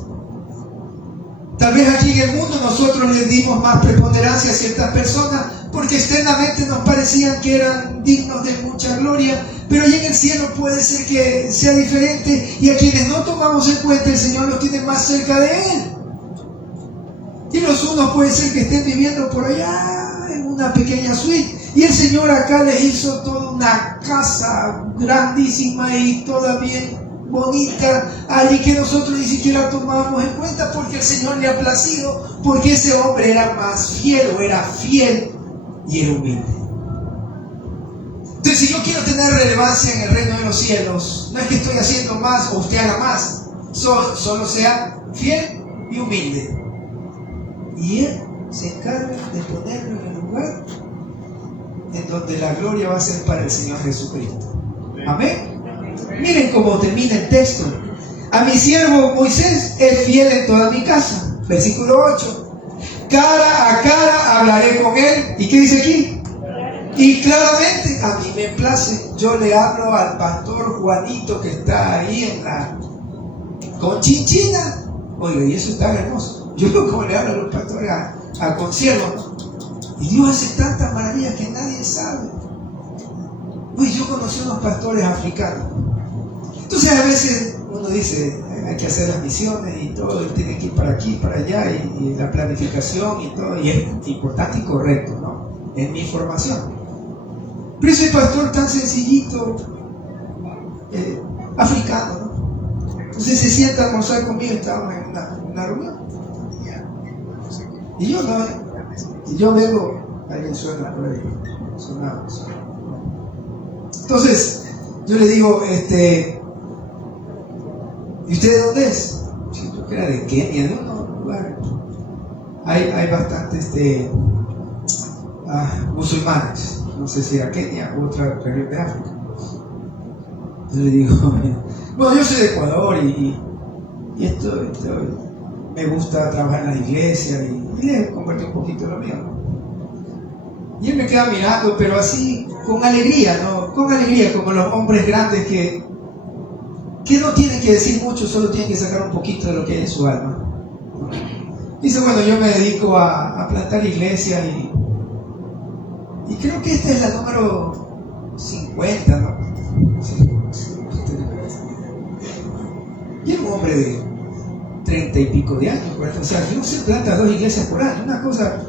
Tal vez aquí en el mundo nosotros le dimos más preponderancia a ciertas personas porque externamente nos parecían que eran dignos de mucha gloria, pero allí en el cielo puede ser que sea diferente, y a quienes no tomamos en cuenta el Señor los tiene más cerca de Él. Y los unos puede ser que estén viviendo por allá en una pequeña suite, y el Señor acá les hizo toda una casa grandísima y toda bien bonita, allí que nosotros ni siquiera tomábamos en cuenta porque el Señor le ha placido, porque ese hombre era más fiel o era fiel y era humilde. Entonces, si yo quiero tener relevancia en el reino de los cielos, no es que estoy haciendo más o usted haga más, solo sea fiel y humilde. Y Él se encarga de ponerlo en el lugar en donde la gloria va a ser para el Señor Jesucristo. Amén. Miren cómo termina el texto. A mi siervo Moisés es fiel en toda mi casa. Versículo 8. Cara a cara hablaré con él. ¿Y qué dice aquí? Y claramente, a mí me place. Yo le hablo al pastor Juanito que está ahí en la Conchinchina. Oiga, y eso está hermoso. Yo como le hablo a los pastores a conciertos, ¿no? Y Dios hace tantas maravillas que nadie sabe. Pues yo conocí unos pastores africanos. Entonces a veces uno dice, hay que hacer las misiones y todo, y tiene que ir para aquí, para allá, y la planificación y todo, y es importante y correcto, ¿no? En mi formación. Pero ese pastor tan sencillito, africano, ¿no? Entonces se sienta a almorzar conmigo, estábamos en una reunión. Y yo no, y yo vengo, alguien suena por ahí, sonaba. Entonces, yo le digo, ¿y usted de dónde es? Yo que era de Kenia, de un lugar. Hay bastantes musulmanes. no sé si era Kenia u otra región de África. Yo le digo, bueno, yo soy de Ecuador y me gusta trabajar en la iglesia y le compartí un poquito lo mío, ¿no? Y él me queda mirando, pero así, con alegría, ¿no? Con alegría, como los hombres grandes que no tienen que decir mucho, solo tienen que sacar un poquito de lo que hay en su alma. Dice, bueno, yo me dedico a plantar iglesia y creo que esta es la número 50, ¿no? Y era un hombre de 30 y pico de años, ¿verdad? O sea, yo no sé, planta 2 iglesias por año, una cosa.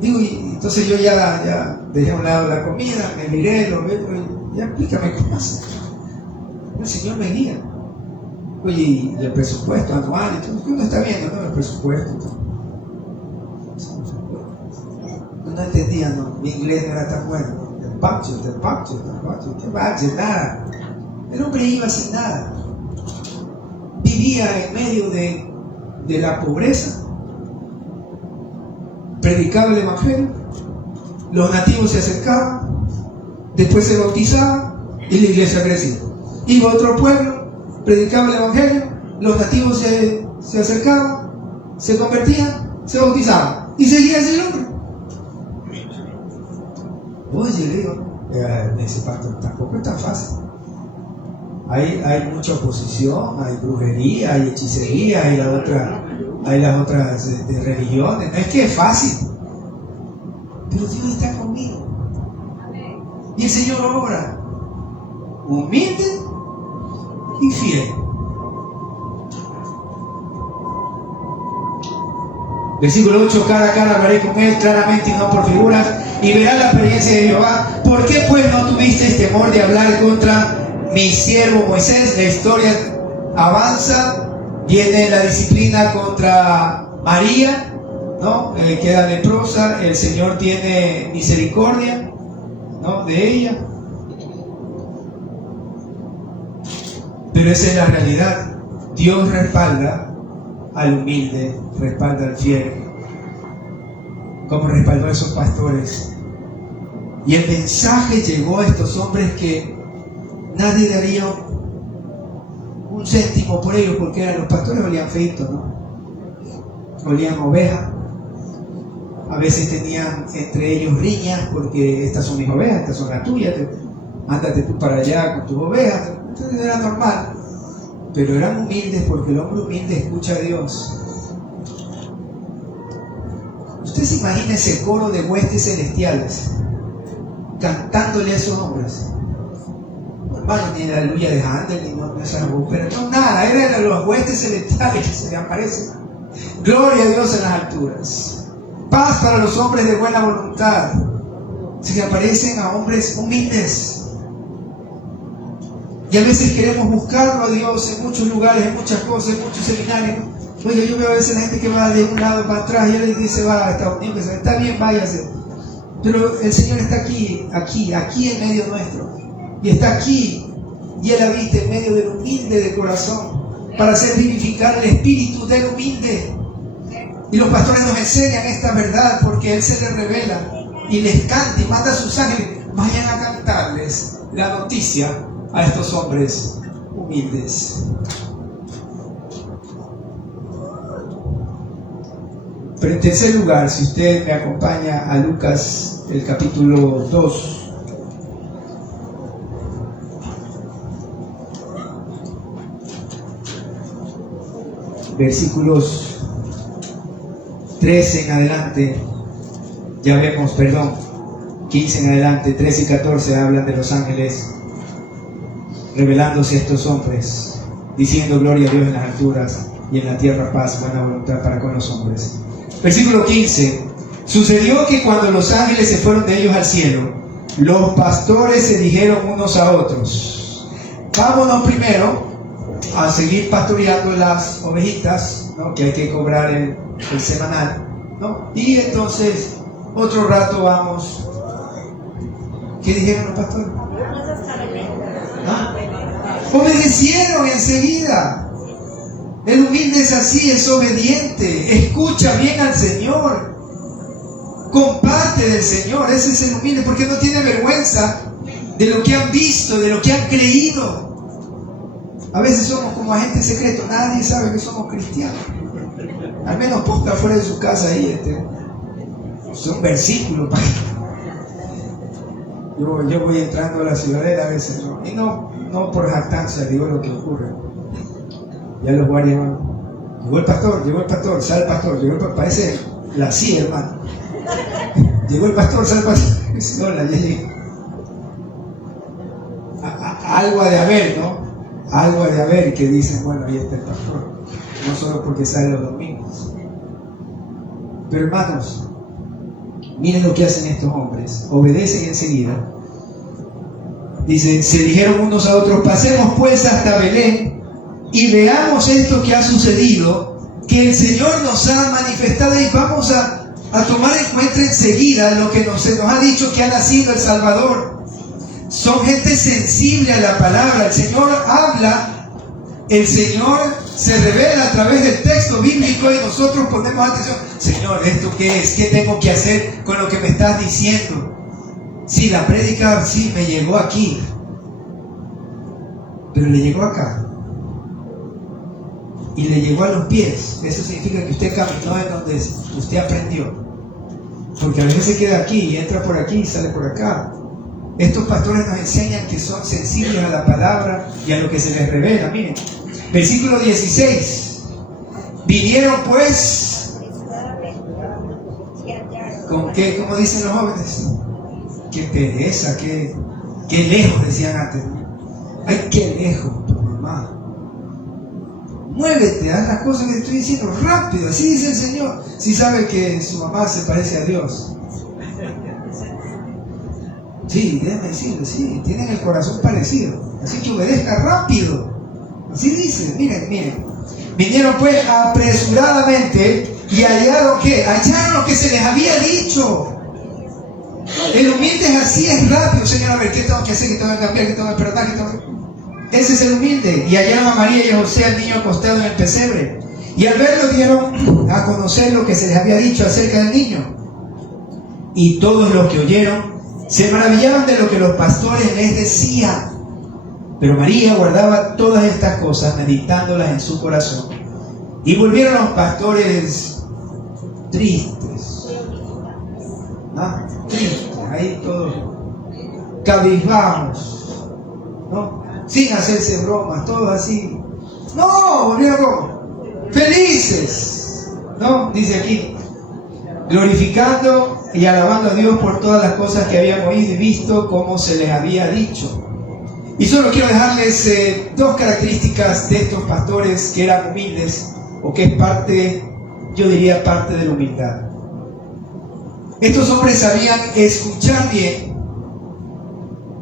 Digo, y entonces yo ya dejé a un lado la comida, me miré, lo veo, ya explícame qué pasa. El Señor me guía. Oye, y el presupuesto anual, entonces, ¿qué uno está viendo, no? El presupuesto. No entendía, no, mi inglés no era tan bueno. El budget, ¿qué budget? Nada. El hombre iba sin nada. Vivía en medio de la pobreza, predicaba el evangelio, los nativos se acercaban, después se bautizaban y la iglesia crecía. Iba a otro pueblo, predicaba el evangelio, los nativos se acercaban, se convertían, se bautizaban y seguía ese hombre. Oye, le digo, ese pastor tampoco es tan fácil. Hay mucha oposición, hay brujería, hay hechicería, hay las otras religiones. No es que es fácil, pero Dios está conmigo. Y el Señor obra humilde y fiel. Versículo 8, cara a cara hablaré con él claramente y no por figuras, y verá la experiencia de Jehová. ¿Por qué pues no tuvisteis temor de hablar contra mi siervo Moisés? La historia avanza, viene la disciplina contra María, ¿no? Queda leprosa, el Señor tiene misericordia, ¿no? De ella. Pero esa es la realidad. Dios respalda al humilde, respalda al fiel, como respaldó a esos pastores. Y el mensaje llegó a estos hombres que nadie daría un céntimo por ellos, porque los pastores olían feito, ¿no? Olían oveja. A veces tenían entre ellos riñas, porque estas son mis ovejas, estas son las tuyas, ándate tú para allá con tus ovejas. Entonces era normal. Pero eran humildes, porque el hombre humilde escucha a Dios. Usted se imagina ese coro de huestes celestiales cantándole a esos hombres. Hermano, ni la aleluya de Handel, ni no esa voz, pero no nada, eran los huestes celestiales que se le aparecen. Gloria a Dios en las alturas. Paz para los hombres de buena voluntad. Se le aparecen a hombres humildes. Y a veces queremos buscarlo a Dios en muchos lugares, en muchas cosas, en muchos seminarios. Oye, yo veo a veces la gente que va de un lado para atrás y él dice, va a Estados Unidos, está bien, váyase. Pero el Señor está aquí en medio nuestro. Y está aquí, y Él habita en medio del humilde de corazón, para hacer vivificar el espíritu del humilde. Y los pastores nos enseñan esta verdad, porque Él se les revela y les canta y manda a sus ángeles, vayan a cantarles la noticia a estos hombres humildes. Pero en tercer lugar, si usted me acompaña a Lucas, el capítulo 2, versículos 13 en adelante, 15 en adelante, 13 y 14 hablan de los ángeles revelándose a estos hombres, diciendo gloria a Dios en las alturas y en la tierra paz, buena voluntad para con los hombres. Versículo 15. Sucedió que cuando los ángeles se fueron de ellos al cielo, los pastores se dijeron unos a otros, vámonos primero a seguir pastoreando las ovejitas, ¿no? Que hay que cobrar el semanal, ¿no? Y entonces otro rato vamos. ¿Qué dijeron los pastores? ¿Ah? Obedecieron enseguida. El humilde es así, es obediente, escucha bien al Señor. comparte del Señor. Ese es el humilde, porque no tiene vergüenza de lo que han visto, de lo que han creído. A veces somos como agentes secretos, nadie sabe que somos cristianos. Al menos posta fuera de su casa ahí, son versículos. Yo voy entrando a la ciudadela a veces, ¿no? Y no por jactancia digo lo que ocurre. Ya los guardias van. Llegó el pastor, sale el pastor, llegó el pastor, parece la CIA, hermano. Llegó el pastor, sale el pastor. Dice, hola, ya llegué. Algo ha de haber, ¿no? Algo ha de haber que dicen, bueno, ahí está el pastor. No solo porque sale los domingos. Pero hermanos, miren lo que hacen estos hombres. Obedecen enseguida. Dice, se dijeron unos a otros, pasemos pues hasta Belén y veamos esto que ha sucedido, que el Señor nos ha manifestado, y vamos a tomar en cuenta enseguida lo que se nos ha dicho que ha nacido el Salvador. Son gente sensible a la palabra. El Señor habla, el Señor se revela a través del texto bíblico y nosotros ponemos atención. Señor, ¿esto qué es? ¿Qué tengo que hacer con lo que me estás diciendo? Sí, la prédica sí me llegó aquí, pero le llegó acá y le llegó a los pies. Eso significa que usted caminó en donde usted aprendió, porque a veces se queda aquí y entra por aquí y sale por acá. Estos pastores nos enseñan que son sensibles a la palabra y a lo que se les revela. Miren, versículo 16. Vinieron pues, ¿con qué? ¿Cómo dicen los jóvenes? Qué pereza, qué lejos, decían antes. Ay, qué lejos, tu mamá. Muévete, haz las cosas que te estoy diciendo rápido. Así dice el Señor. Si sabe que su mamá se parece a Dios. Sí, déjame decirlo, sí, tienen el corazón parecido. Así que obedezca rápido. Así dice, miren. Vinieron pues apresuradamente y hallaron ¿qué? Hallaron lo que se les había dicho. El humilde es así, es rápido. Señor, a ver, ¿qué tengo que hacer? ¿Qué tengo que cambiar? ¿Qué tengo que perdonar? ¿Qué tengo que...? Ese es el humilde. Y hallaron a María y a José, al niño acostado en el pesebre. Y al verlo dieron a conocer lo que se les había dicho acerca del niño. Y todos los que oyeron se maravillaban de lo que los pastores les decían. Pero María guardaba todas estas cosas, meditándolas en su corazón. Y volvieron los pastores tristes. ¿No? Tristes, ahí todos cabizbajos, ¿no? Sin hacerse bromas, todos así. No, volvieron felices, ¿no? Dice aquí, glorificando y alabando a Dios por todas las cosas que habían oído y visto, como se les había dicho. Y solo quiero dejarles dos características de estos pastores que eran humildes, o que es parte, yo diría, parte de la humildad. Estos hombres sabían escuchar bien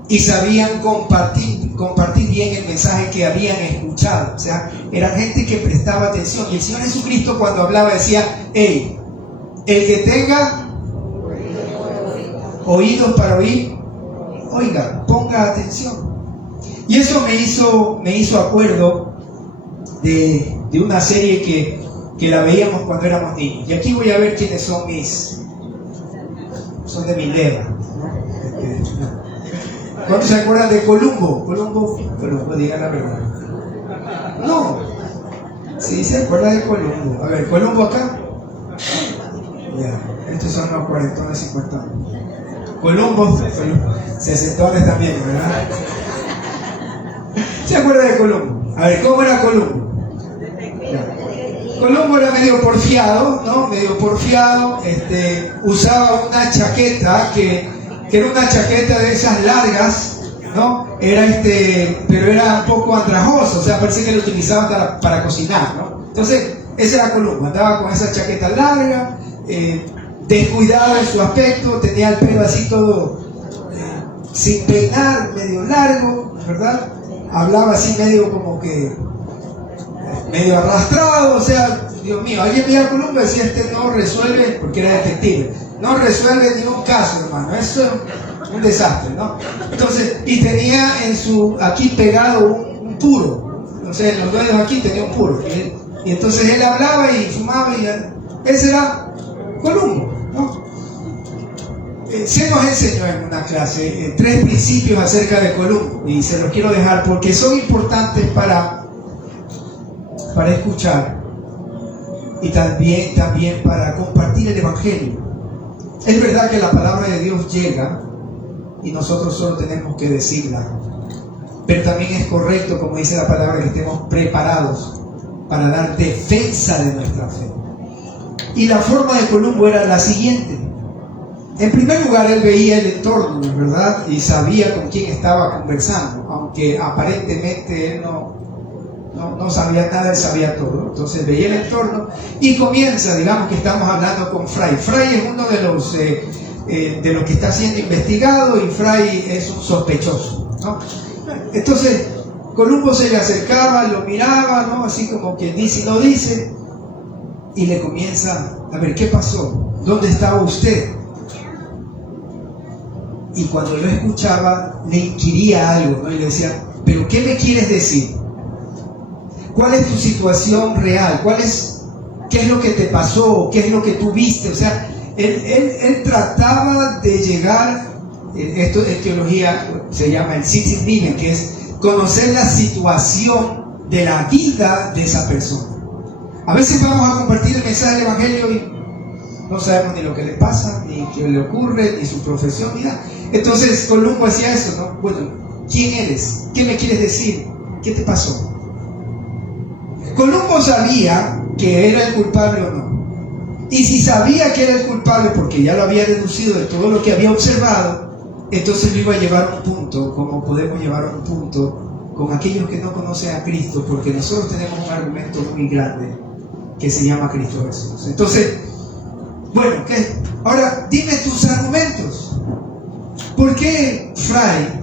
y sabían compartir bien el mensaje que habían escuchado. O sea, eran gente que prestaba atención. Y el Señor Jesucristo, cuando hablaba, decía, hey, el que tenga oídos para oír, oiga, ponga atención. Y eso me hizo acuerdo de una serie que la veíamos cuando éramos niños. Y aquí voy a ver quiénes son son de mi leva. ¿Cuántos se acuerdan de Columbo? Columbo, digan la verdad. No. Sí, se acuerda de Columbo. A ver, Columbo acá. Ya, estos son los 40, 50 años. Columbo, 60 también, ¿verdad? ¿Se acuerda de Columbo? A ver, ¿cómo era Columbo? Columbo era medio porfiado, ¿no? Medio porfiado, usaba una chaqueta que era una chaqueta de esas largas, ¿no? Era pero era un poco andrajoso, o sea, parece que lo utilizaban para cocinar, ¿no? Entonces, ese era Columbo, andaba con esa chaqueta larga, descuidado en su aspecto, tenía el pelo así todo sin peinar, medio largo, ¿verdad? Hablaba así medio como que medio arrastrado, o sea, Dios mío, alguien veía a Columbo y decía, no resuelve, porque era detective, no resuelve ningún caso, hermano, eso es un desastre, ¿no? Entonces, y tenía aquí pegado un puro, entonces en los dedos aquí tenía un puro, y entonces él hablaba y fumaba, y ese era Columbo, ¿no? Se nos enseñó en una clase 3 principios acerca de Columbo y se los quiero dejar porque son importantes para escuchar y también para compartir el Evangelio. Es verdad que la palabra de Dios llega y nosotros solo tenemos que decirla, pero también es correcto, como dice la palabra, que estemos preparados para dar defensa de nuestra fe. Y la forma de Columbo era la siguiente. En primer lugar, él veía el entorno, ¿verdad? Y sabía con quién estaba conversando, aunque aparentemente él no sabía nada, él sabía todo. Entonces veía el entorno y comienza, digamos que estamos hablando con Fray. Fray es uno de los que está siendo investigado y Fray es un sospechoso, ¿no? Entonces Columbo se le acercaba, lo miraba, ¿no? Así como quien dice y no dice, y le comienza a ver, ¿qué pasó? ¿Dónde estaba usted? Y cuando lo escuchaba le inquiría algo, ¿no? Y le decía, ¿pero qué me quieres decir? ¿Cuál es tu situación real? ¿Qué es lo que te pasó? ¿Qué es lo que tú viste? O sea, él trataba de llegar, esto en teología se llama el Sitzenleben, que es conocer la situación de la vida de esa persona. A veces vamos a compartir el mensaje del Evangelio y no sabemos ni lo que le pasa, ni qué le ocurre, ni su profesión, ni nada. Entonces Columbo hacía eso, ¿no? Bueno, ¿quién eres? ¿Qué me quieres decir? ¿Qué te pasó? Columbo sabía que era el culpable o no. Y si sabía que era el culpable porque ya lo había deducido de todo lo que había observado, entonces lo iba a llevar a un punto, como podemos llevar a un punto con aquellos que no conocen a Cristo, porque nosotros tenemos un argumento muy grande que se llama Cristo Jesús. Entonces, bueno, ¿qué? Ahora dime tus argumentos. ¿Por qué, Fray,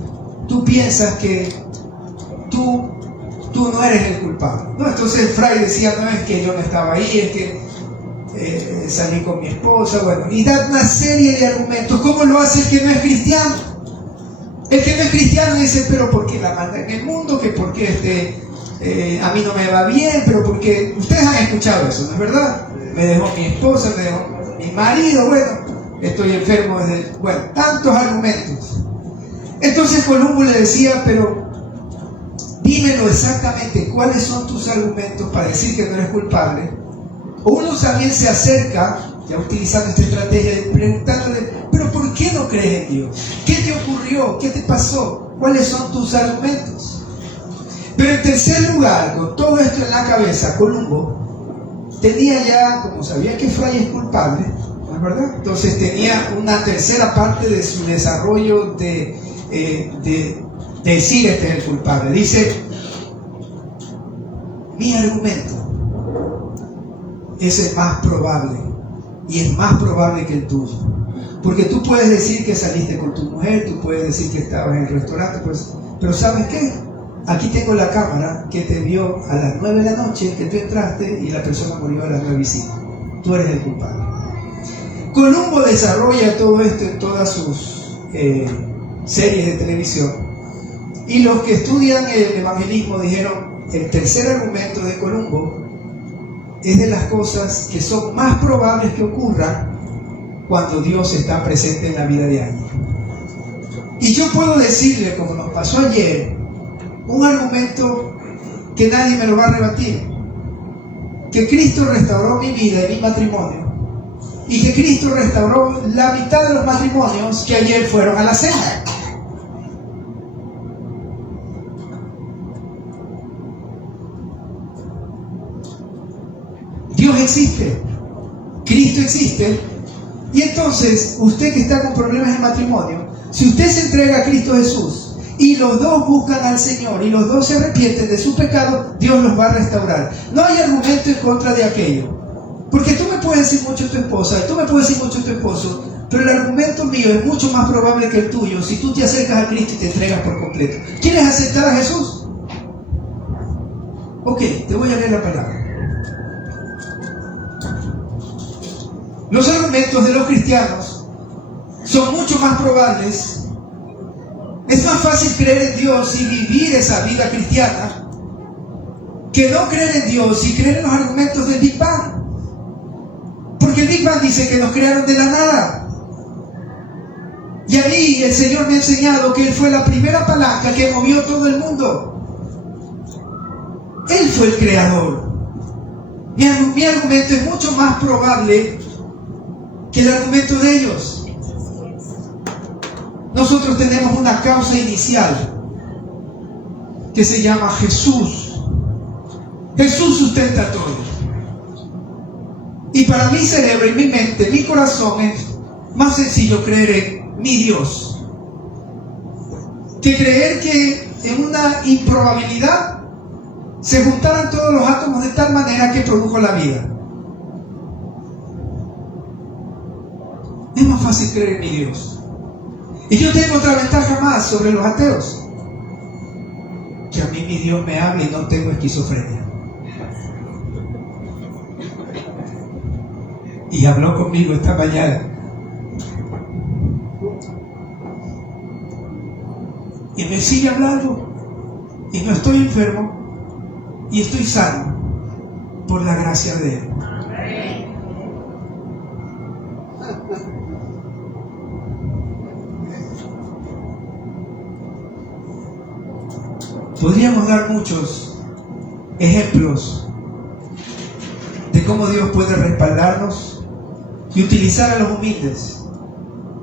tú piensas que tú no eres el culpable? No, entonces Fray decía, no es que yo no estaba ahí, es que salí con mi esposa, bueno, y da una serie de argumentos. ¿Cómo lo hace el que no es cristiano? El que no es cristiano dice, pero ¿por qué la manda en el mundo? Que ¿por qué a mí no me va bien? Pero porque ustedes han escuchado eso, ¿no es verdad? Me dejó mi esposa, me dejó mi marido, bueno, estoy enfermo desde... Bueno, tantos argumentos. Entonces Columbo le decía, pero dímelo exactamente, ¿cuáles son tus argumentos para decir que no eres culpable? O uno también se acerca, ya utilizando esta estrategia, preguntándole, pero ¿por qué no crees en Dios? ¿Qué te ocurrió? ¿Qué te pasó? ¿Cuáles son tus argumentos? Pero en tercer lugar, con todo esto en la cabeza, Columbo tenía ya, como sabía que Fray es culpable, ¿no es verdad? Entonces tenía una tercera parte de su desarrollo de decir este es el culpable. Dice, mi argumento es el más probable y es más probable que el tuyo, porque tú puedes decir que saliste con tu mujer, tú puedes decir que estabas en el restaurante, pues, pero ¿sabes qué? Aquí tengo la cámara que te vio a las 9 de la noche que tú entraste y la persona murió a las 9:05. Tú eres el culpable. Columbo desarrolla todo esto en todas sus series de televisión, y los que estudian el evangelismo dijeron, el tercer argumento de Columbo es de las cosas que son más probables que ocurran cuando Dios está presente en la vida de alguien. Y yo puedo decirle, como nos pasó ayer, un argumento que nadie me lo va a rebatir: que Cristo restauró mi vida y mi matrimonio, y que Cristo restauró la mitad de los matrimonios que ayer fueron a la cena. Dios existe, Cristo existe, y entonces usted que está con problemas de matrimonio, si usted se entrega a Cristo Jesús y los dos buscan al Señor y los dos se arrepienten de su pecado, Dios los va a restaurar. No hay argumento en contra de aquello, porque tú me puedes decir mucho a tu esposa, tú me puedes decir mucho a tu esposo, pero el argumento mío es mucho más probable que el tuyo si tú te acercas a Cristo y te entregas por completo. ¿Quieres aceptar a Jesús? Ok, te voy a leer la palabra. Los argumentos de los cristianos son mucho más probables. Es más fácil creer en Dios y vivir esa vida cristiana que no creer en Dios y creer en los argumentos del Big Bang. Porque el Big Bang dice que nos crearon de la nada. Y ahí el Señor me ha enseñado que Él fue la primera palanca que movió todo el mundo. Él fue el creador. Mi argumento es mucho más probable que el argumento de ellos. Nosotros tenemos una causa inicial que se llama Jesús. Jesús sustenta todo. Y para mi cerebro y mi mente, mi corazón, es más sencillo creer en mi Dios que creer que en una improbabilidad se juntaran todos los átomos de tal manera que produjo la vida. Es más fácil creer en mi Dios. Y yo tengo otra ventaja más sobre los ateos, que a mí mi Dios me habla y no tengo esquizofrenia. Y habló conmigo esta mañana. Y me sigue hablando. Y no estoy enfermo. Y estoy sano por la gracia de Él. Podríamos dar muchos ejemplos de cómo Dios puede respaldarnos y utilizar a los humildes.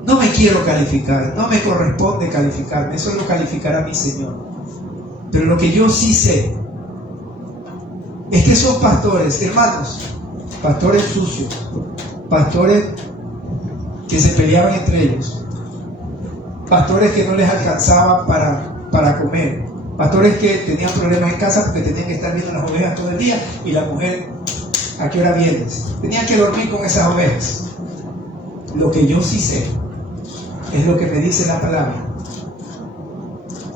No me quiero calificar, no me corresponde calificarme, eso lo calificará mi Señor. Pero lo que yo sí sé es que son pastores, hermanos, pastores sucios, pastores que se peleaban entre ellos, pastores que no les alcanzaba para comer, pastores que tenían problemas en casa porque tenían que estar viendo las ovejas todo el día y la mujer, ¿a qué hora vienes? Tenían que dormir con esas ovejas. Lo que yo sí sé es lo que me dice la palabra,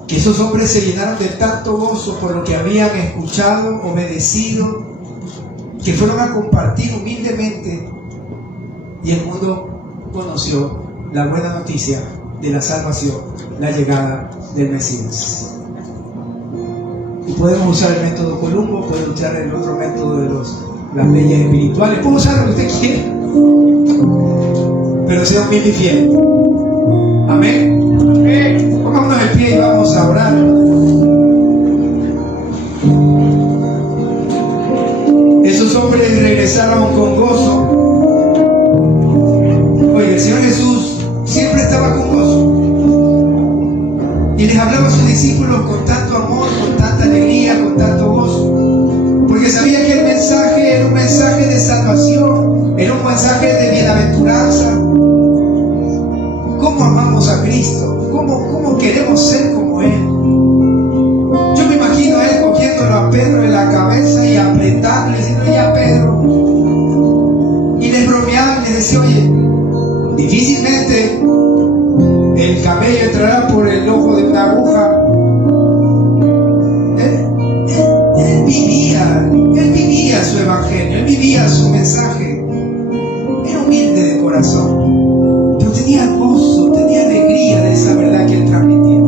que esos hombres se llenaron de tanto gozo por lo que habían escuchado, obedecido, que fueron a compartir humildemente, y el mundo conoció la buena noticia de la salvación, la llegada del Mesías. Y podemos usar el método Columbo, podemos usar el otro método de las leyes espirituales, podemos usar lo que usted quiera, pero sea humilde y fiel. Amén. Amén. Pongámonos de pie y vamos a orar. Esos hombres regresaron con gozo. Oye, el Señor Jesús siempre estaba con gozo. Y les hablaba a sus discípulos con tanto amor, con tanta alegría, con tanto gozo. Porque sabía que el mensaje era un mensaje de salvación, era un mensaje de bienaventuranza. ¿Cómo amamos a Cristo? ¿Cómo queremos ser como Él? Yo me imagino a Él cogiéndolo a Pedro en la cabeza y apretándole, diciendo: ya Pedro. Y les bromeaba y les decía: oye, difícilmente el camello entrará por el ojo de una aguja. Él vivía su evangelio, él vivía su mensaje. Era humilde de corazón, pero tenía gozo, tenía alegría de esa verdad que él transmitía.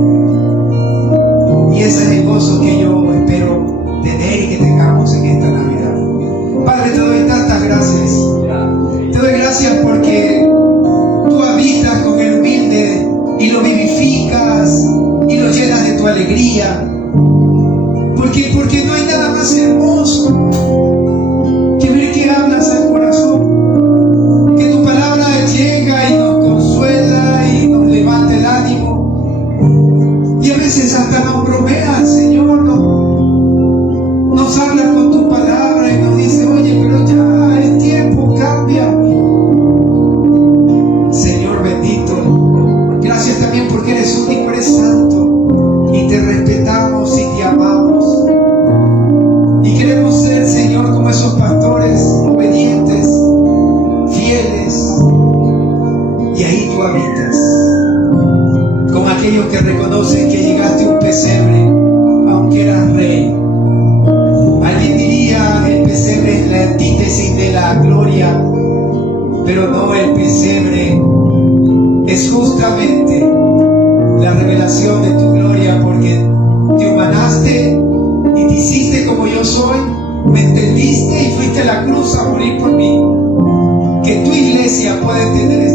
Y ese es el gozo que yo espero tener y que tengamos en esta Navidad. Padre, te doy tantas gracias. Te doy gracias porque tú habitas con el humilde y lo vivificas y lo llenas de tu alegría. Porque no hay nada más hermoso que ver que hablas al corazón, que tu palabra llega y nos consuela y nos levanta el ánimo, y a veces hasta nos bromeas, Señor, nos hablas con tu palabra y nos dice: oye, pero ya el tiempo cambia. Señor bendito, gracias también porque eres único, eres santo, y te respetamos y te amamos. Y queremos ser, Señor, como esos pastores obedientes, fieles, y ahí tú habitas, como aquellos que reconocen que llegaste a un pesebre, aunque eras rey. Alguien diría: el pesebre es la antítesis de la gloria, pero no, el pesebre es justamente la revelación de tu gloria, porque te humanaste y te hiciste como yo soy, me entendiste y fuiste a la cruz a morir por mí. Que tu iglesia pueda entender